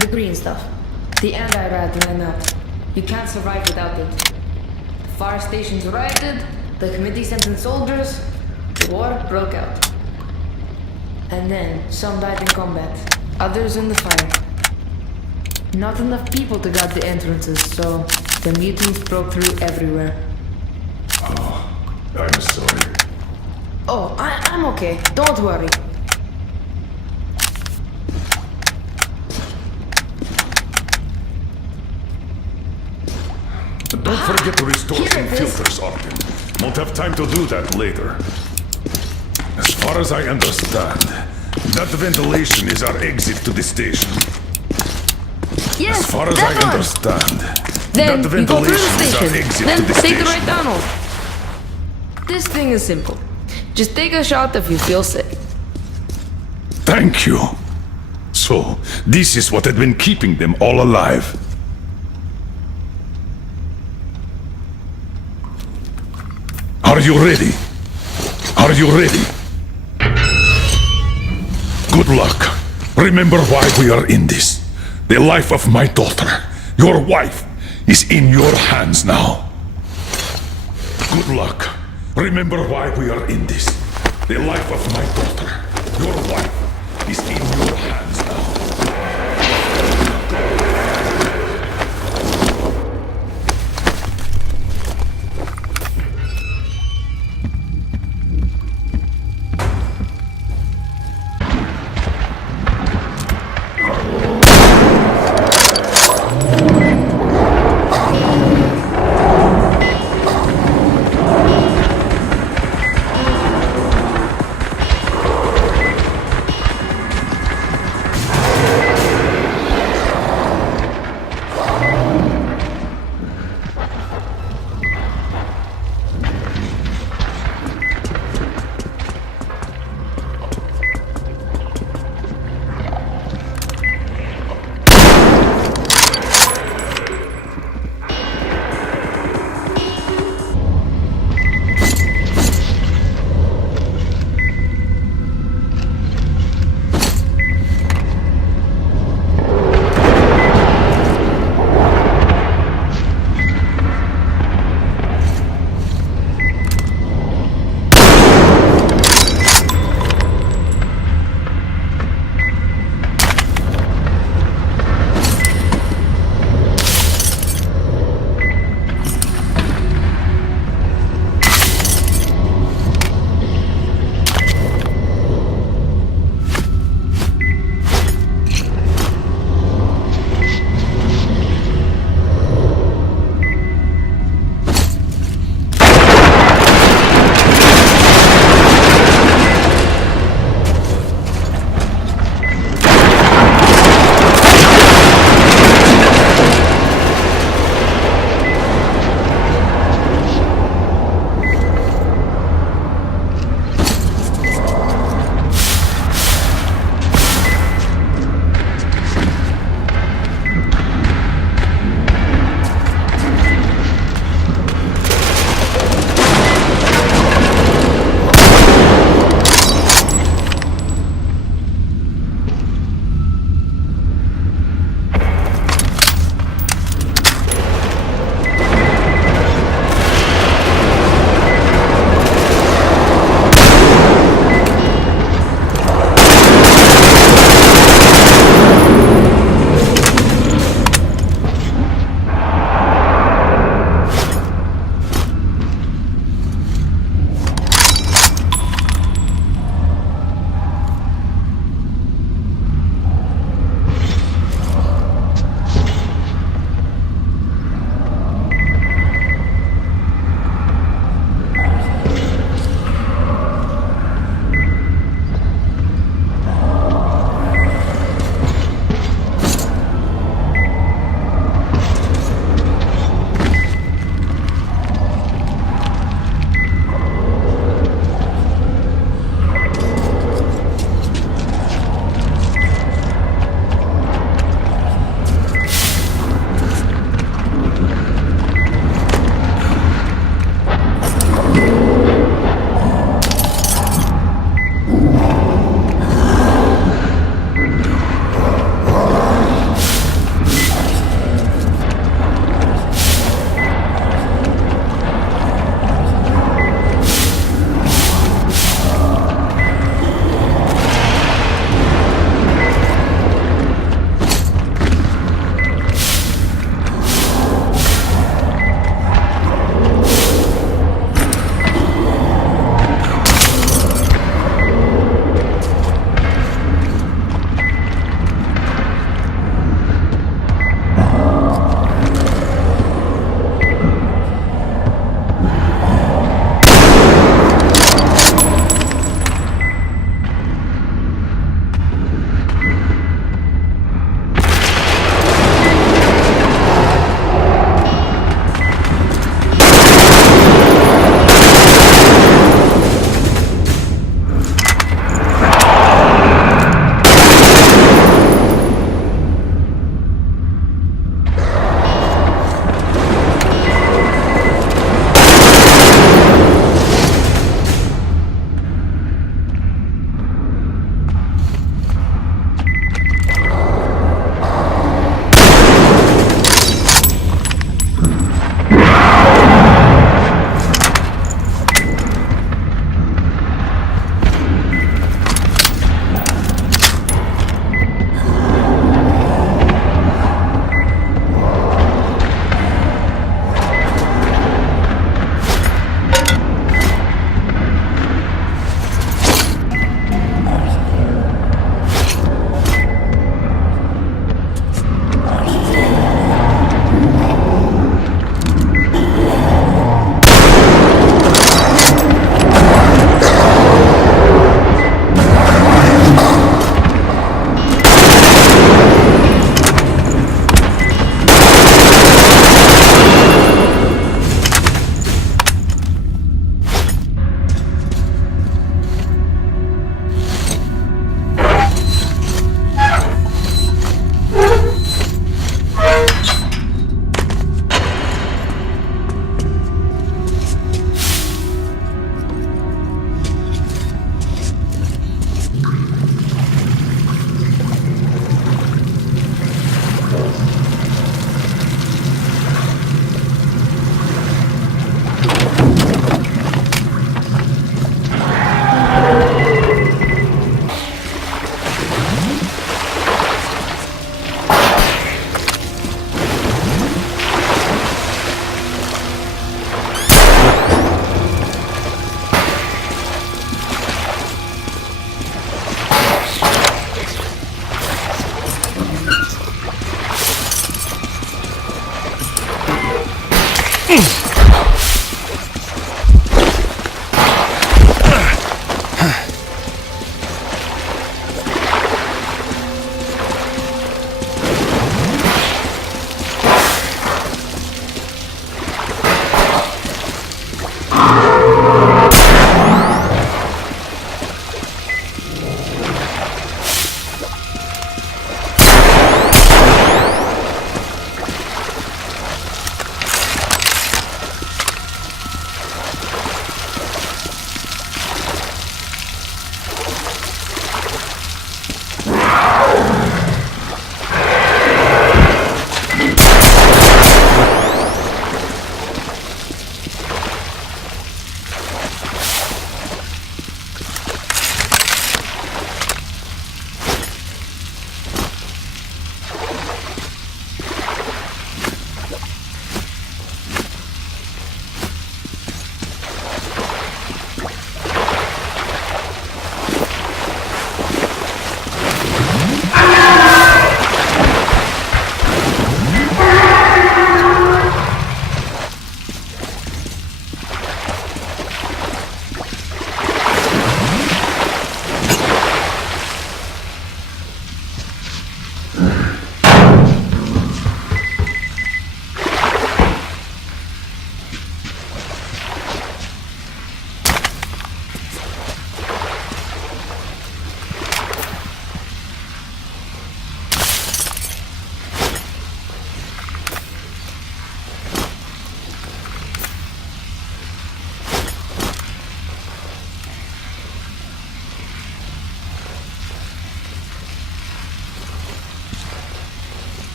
The green stuff. The anti-rat ran out. You can't survive without it. The fire stations rioted, the committee sent in soldiers, the war broke out. And then, some died in combat, others in the fire. Not enough people to guard the entrances, so the mutants broke through everywhere. Oh, I'm sorry. Oh, I'm okay. Don't worry. Don't forget to restore some filters, Artyom. Won't have time to do that later. As far as I understand, that ventilation is our exit to the station. Yes, as far as that I one. understand, Then that you go through the ventilation is our station. exit Then to the take station. the right tunnel. This thing is simple. Just take a shot if you feel sick. Thank you. So, this is what had been keeping them all alive. Are you ready? Are you ready? Good luck. Remember why we are in this. The life of my daughter, your wife, is in your hands now. Good luck. Remember why we are in this. The life of my daughter, your wife, is in your hands now.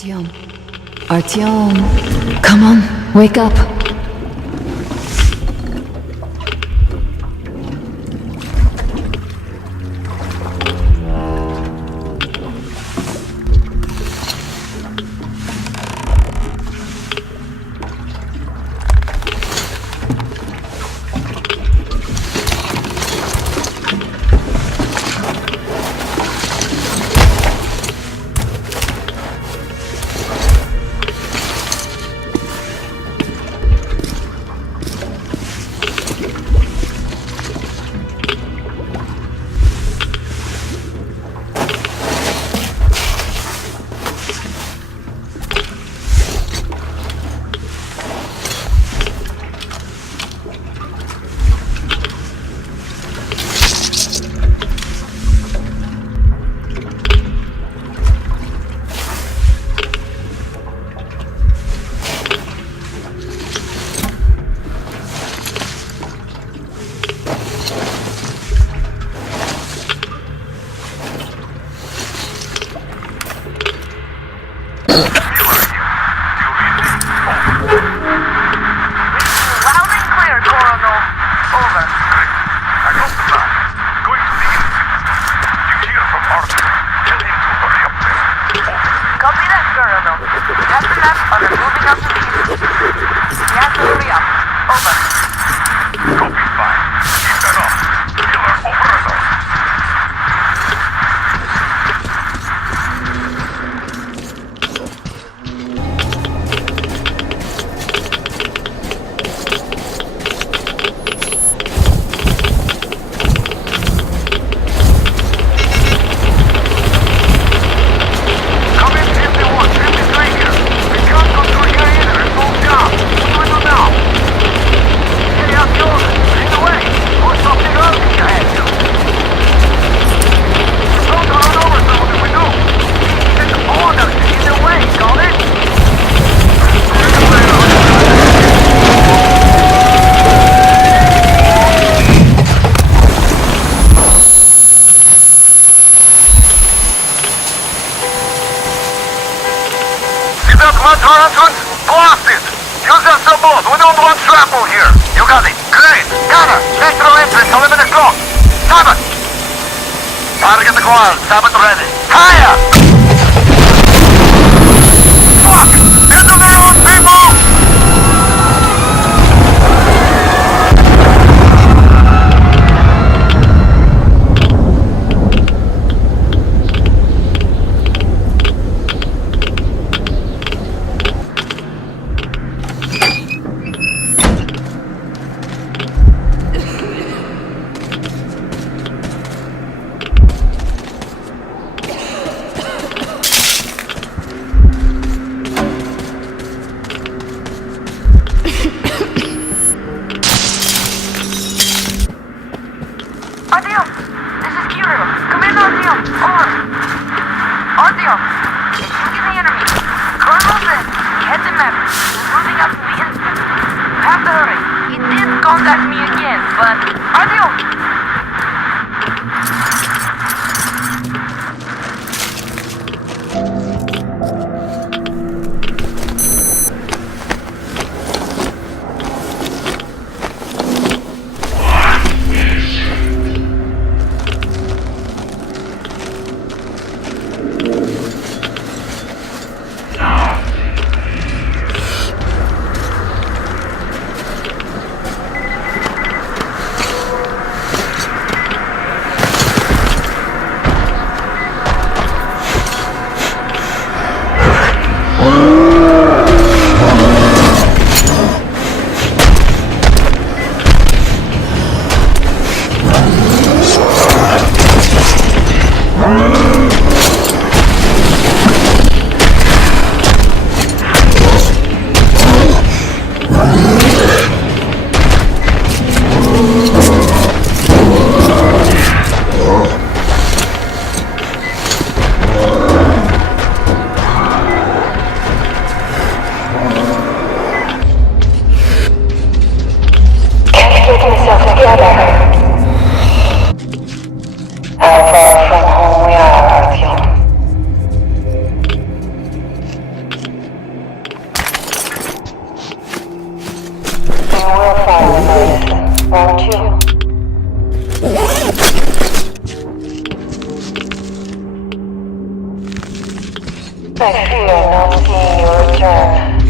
Artyom. Artyom. Come on, wake up. I fear not seeing your return.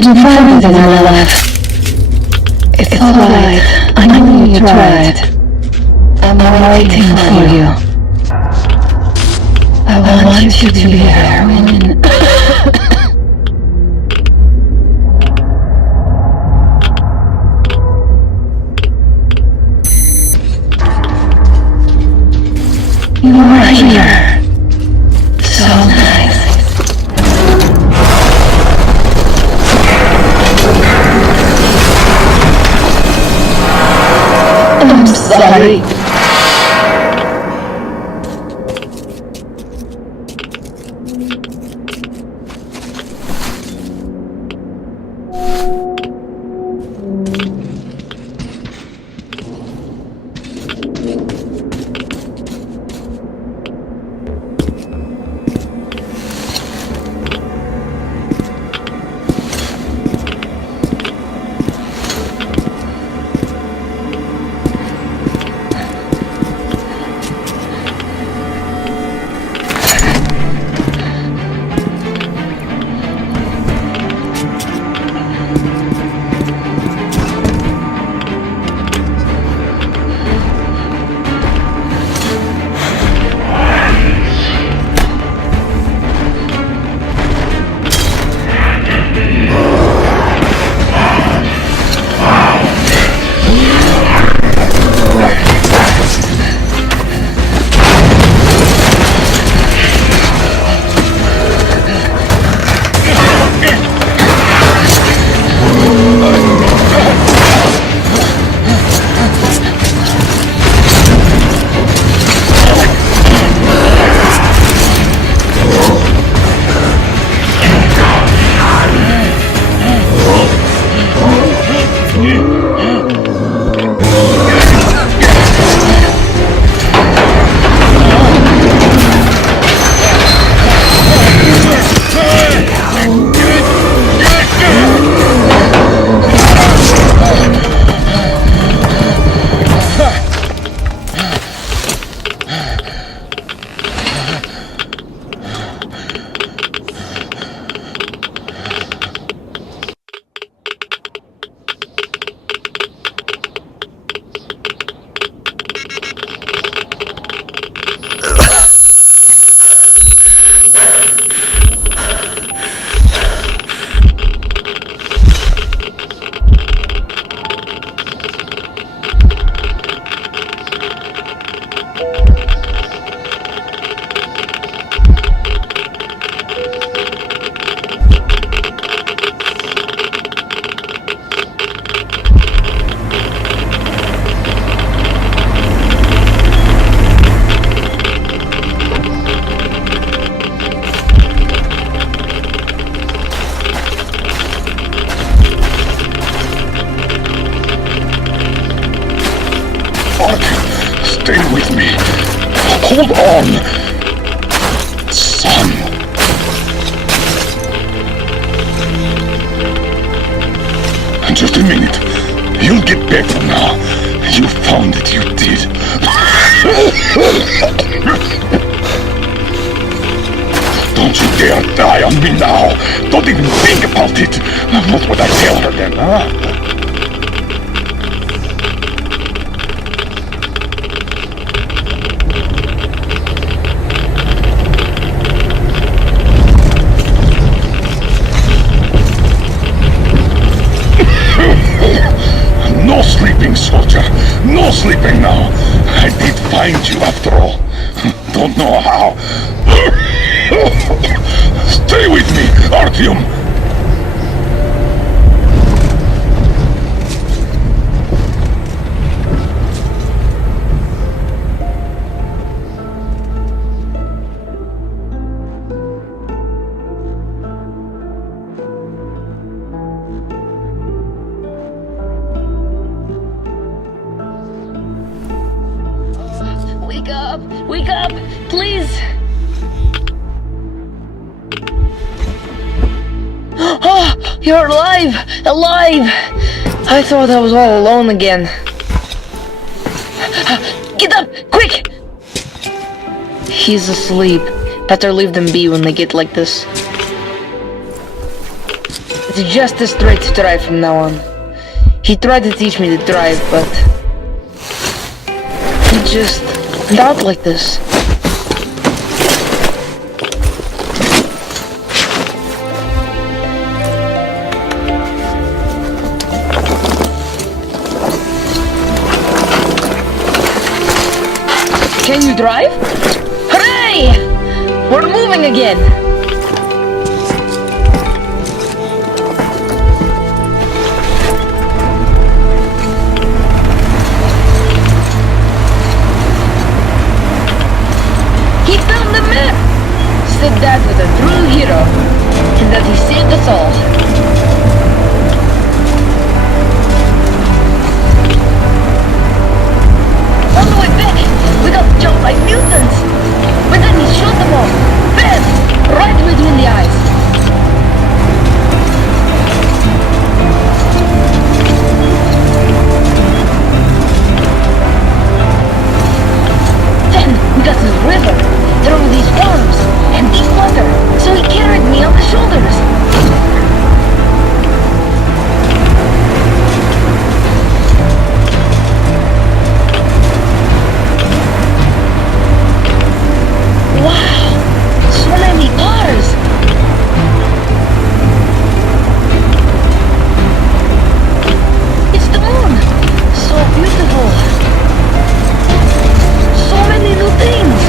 didn't find it in our lab. It's alright. I know you tried. I'm waiting for you. I want you to be a heroine. You are here. So nice. I'm sorry. Stay with me. Hold on. Son. Just a minute. You'll get better now. You found it, you did. Don't you dare die on me now. Don't even think about it. What would I tell her then, huh? No sleeping, soldier. No sleeping now. I did find you after all. Don't know how. Stay with me, Artyom. Wake up! Please! Oh, you're alive! Alive! I thought I was all alone again. Get up! Quick! He's asleep. Better leave them be when they get like this. It's just a straight drive from now on. He tried to teach me to drive, but he just went out like this. Can you drive? Hooray! We're moving again! He found the map! Said Dad was a true hero, and that he saved us all. On the way back, we got jumped by mutants! But then he shot them all! Bam! Right between the eyes! Then we got to the river. There were these worms and deep water, so he carried me on the shoulders. Wow! So many cars! It's the moon! So beautiful! So many new things!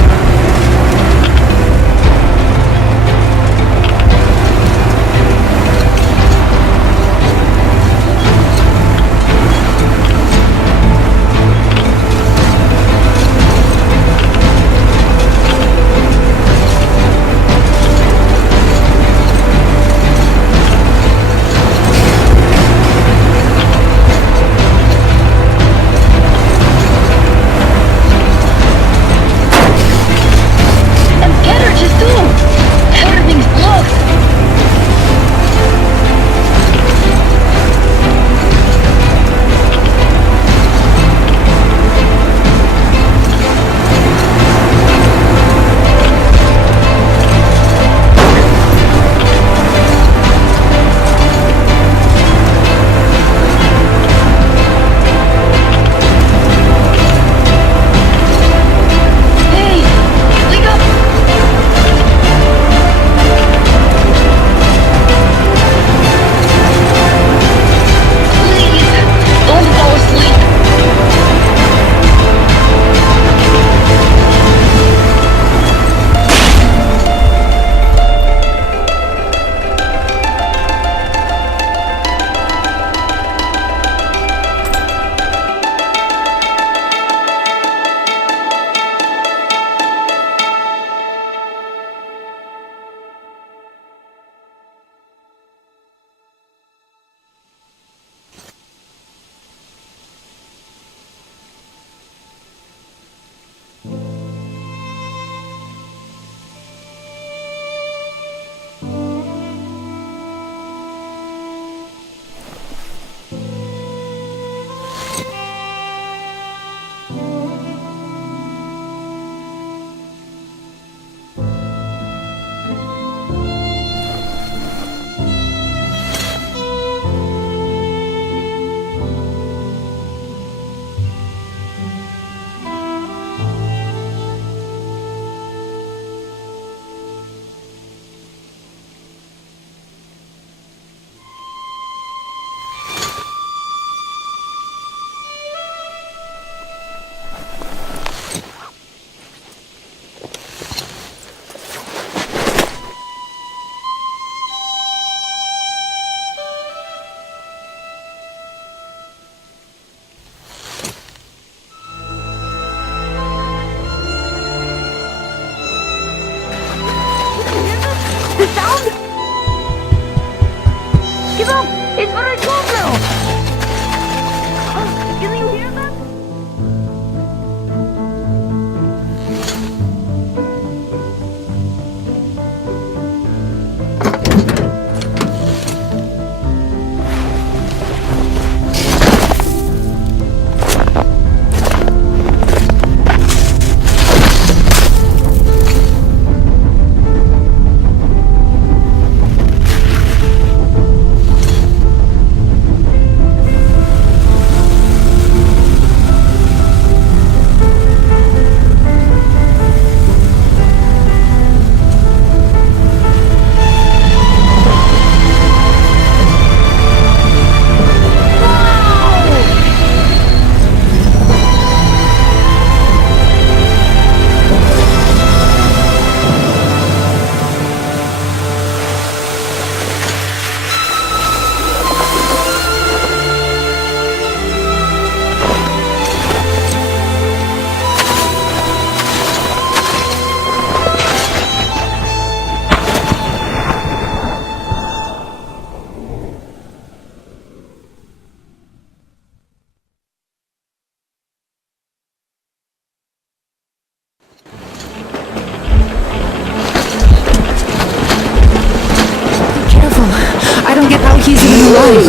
don't get how he's even alive.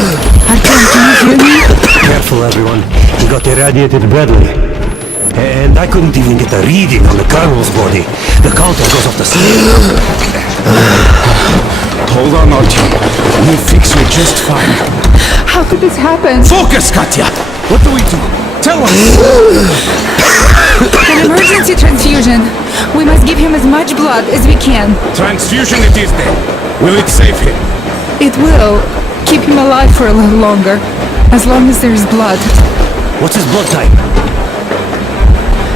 Artyom, can you hear me? Careful, everyone. He got irradiated badly. And I couldn't even get a reading on the colonel's body. The counter goes off the sleep. Hold on, Artyom. We'll fix you just fine. How could this happen? Focus, Katya! What do we do? Tell us! An emergency transfusion. We must give him as much blood as we can. Transfusion it is then. Will it save him? It will keep him alive for a little longer. As long as there's blood. What's his blood type?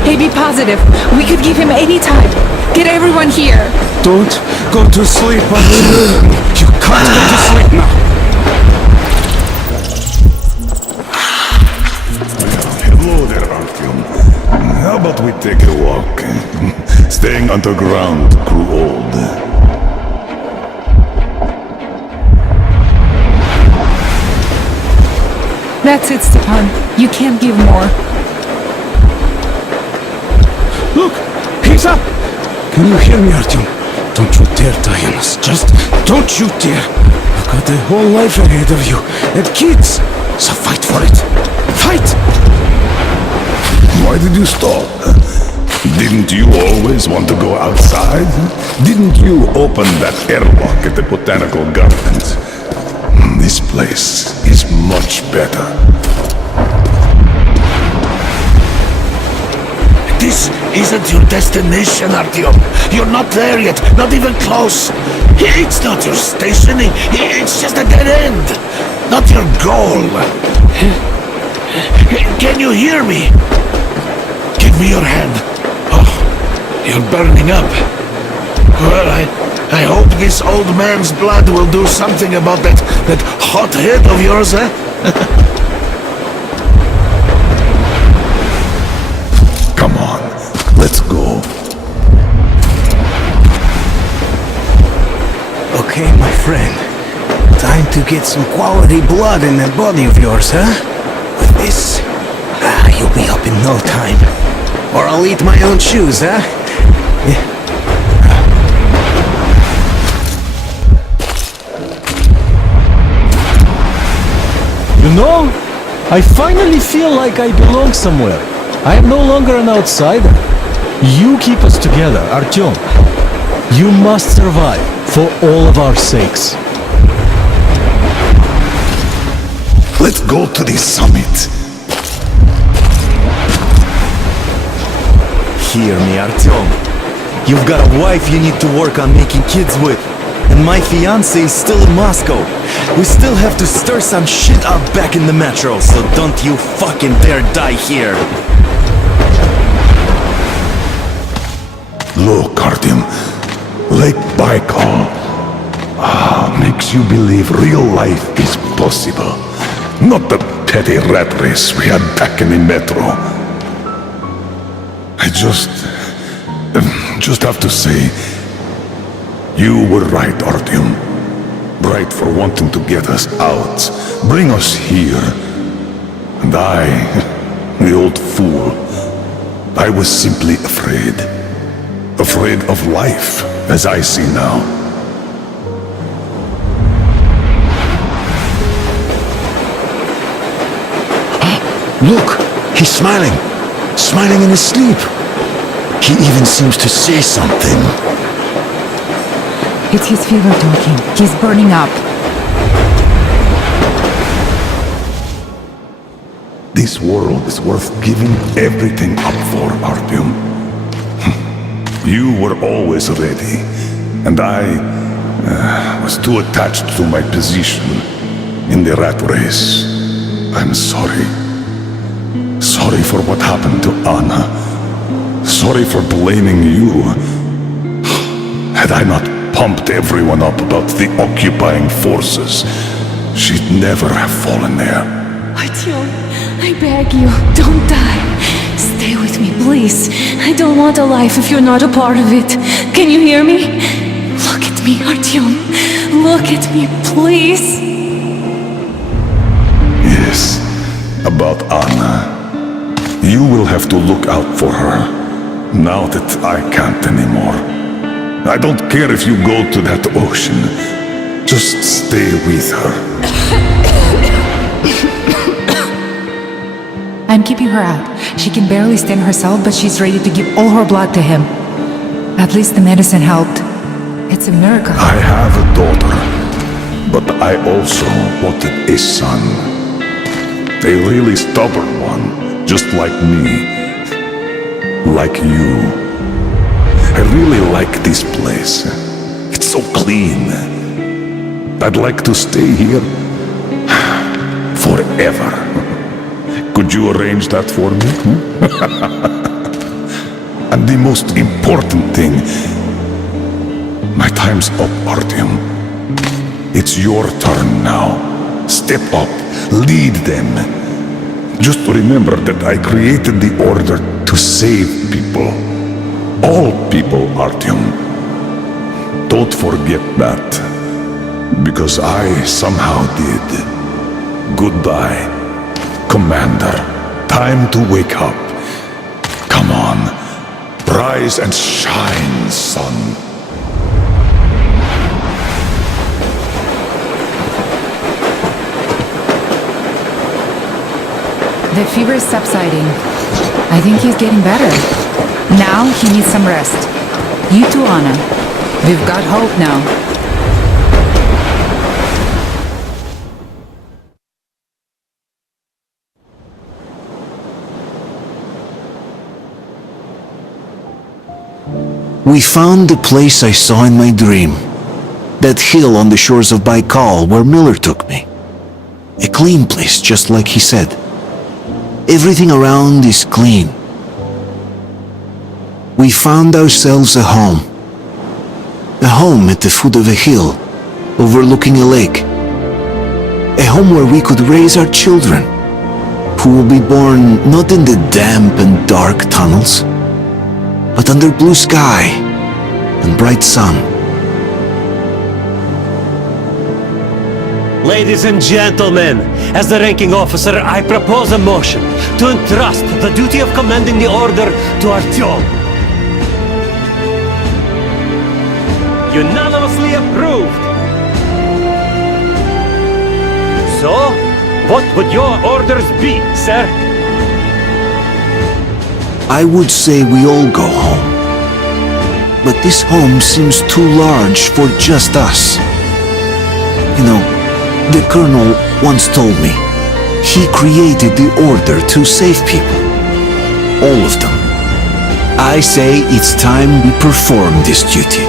AB positive. We could give him any type. Get everyone here. Don't go to sleep, Artyom. You can't go to sleep now. Hello there, Artyom. How about we take a walk? Staying underground grew old. That's it, Stepan. You can't give more. Look! He's up! Can you hear me, Artyom? Don't you dare die on us. Just don't you dare. You've got a whole life ahead of you. And kids. So fight for it. Fight! Why did you stop? Didn't you always want to go outside? Didn't you open that airlock at the Botanical Gardens? This place is much better. This isn't your destination, Artyom. You're not there yet, not even close. It's not your station, it's just a dead end. Not your goal. Can you hear me? Give me your hand. Oh, you're burning up. Well, I hope this old man's blood will do something about that hot head of yours, eh? Come on, let's go. Okay, my friend. Time to get some quality blood in that body of yours, huh? With this, you'll be up in no time. Or I'll eat my own shoes, huh? Yeah. You know, I finally feel like I belong somewhere. I am no longer an outsider. You keep us together, Artyom. You must survive for all of our sakes. Let's go to the summit. Hear me, Artyom. You've got a wife you need to work on making kids with. And my fiancé is still in Moscow. We still have to stir some shit up back in the metro, so don't you fucking dare die here. Look, Artyom. Lake Baikal. Makes you believe real life is possible. Not the petty rat race we had back in the metro. I just have to say, you were right, Artyom. Right for wanting to get us out, bring us here. And I, the old fool, I was simply afraid. Afraid of life, as I see now. Look, he's smiling. Smiling in his sleep. He even seems to say something. It's his fever talking. He's burning up. This world is worth giving everything up for, Artyom. You were always ready, and I was too attached to my position in the rat race. I'm sorry. Sorry for what happened to Anna. Sorry for blaming you. Had I not pumped everyone up about the occupying forces, she'd never have fallen there. Artyom, I beg you, don't die. Stay with me, please. I don't want a life if you're not a part of it. Can you hear me? Look at me, Artyom. Look at me, please. Yes, about Anna. You will have to look out for her, now that I can't anymore. I don't care if you go to that ocean. Just stay with her. I'm keeping her out. She can barely stand herself, but she's ready to give all her blood to him. At least the medicine helped. It's a miracle. I have a daughter, but I also wanted a son. A really stubborn one, just like me. Like you. I really like this place. It's so clean. I'd like to stay here forever. Could you arrange that for me? And the most important thing, my time's up, Artyom. It's your turn now. Step up, lead them. Just remember that I created the order to save people. All people, Artyom. Don't forget that. Because I somehow did. Goodbye, Commander. Time to wake up. Come on. Rise and shine, son. The fever is subsiding. I think he's getting better. Now he needs some rest. You too, Anna. We've got hope now. We found the place I saw in my dream. That hill on the shores of Baikal where Miller took me. A clean place, just like he said. Everything around is clean. We found ourselves a home. A home at the foot of a hill, overlooking a lake. A home where we could raise our children, who will be born not in the damp and dark tunnels, but under blue sky and bright sun. Ladies and gentlemen, as the ranking officer, I propose a motion to entrust the duty of commanding the order to Artyom. Unanimously approved. So, what would your orders be, sir? I would say we all go home. But this home seems too large for just us. You know, the Colonel once told me he created the order to save people. All of them. I say it's time we perform this duty.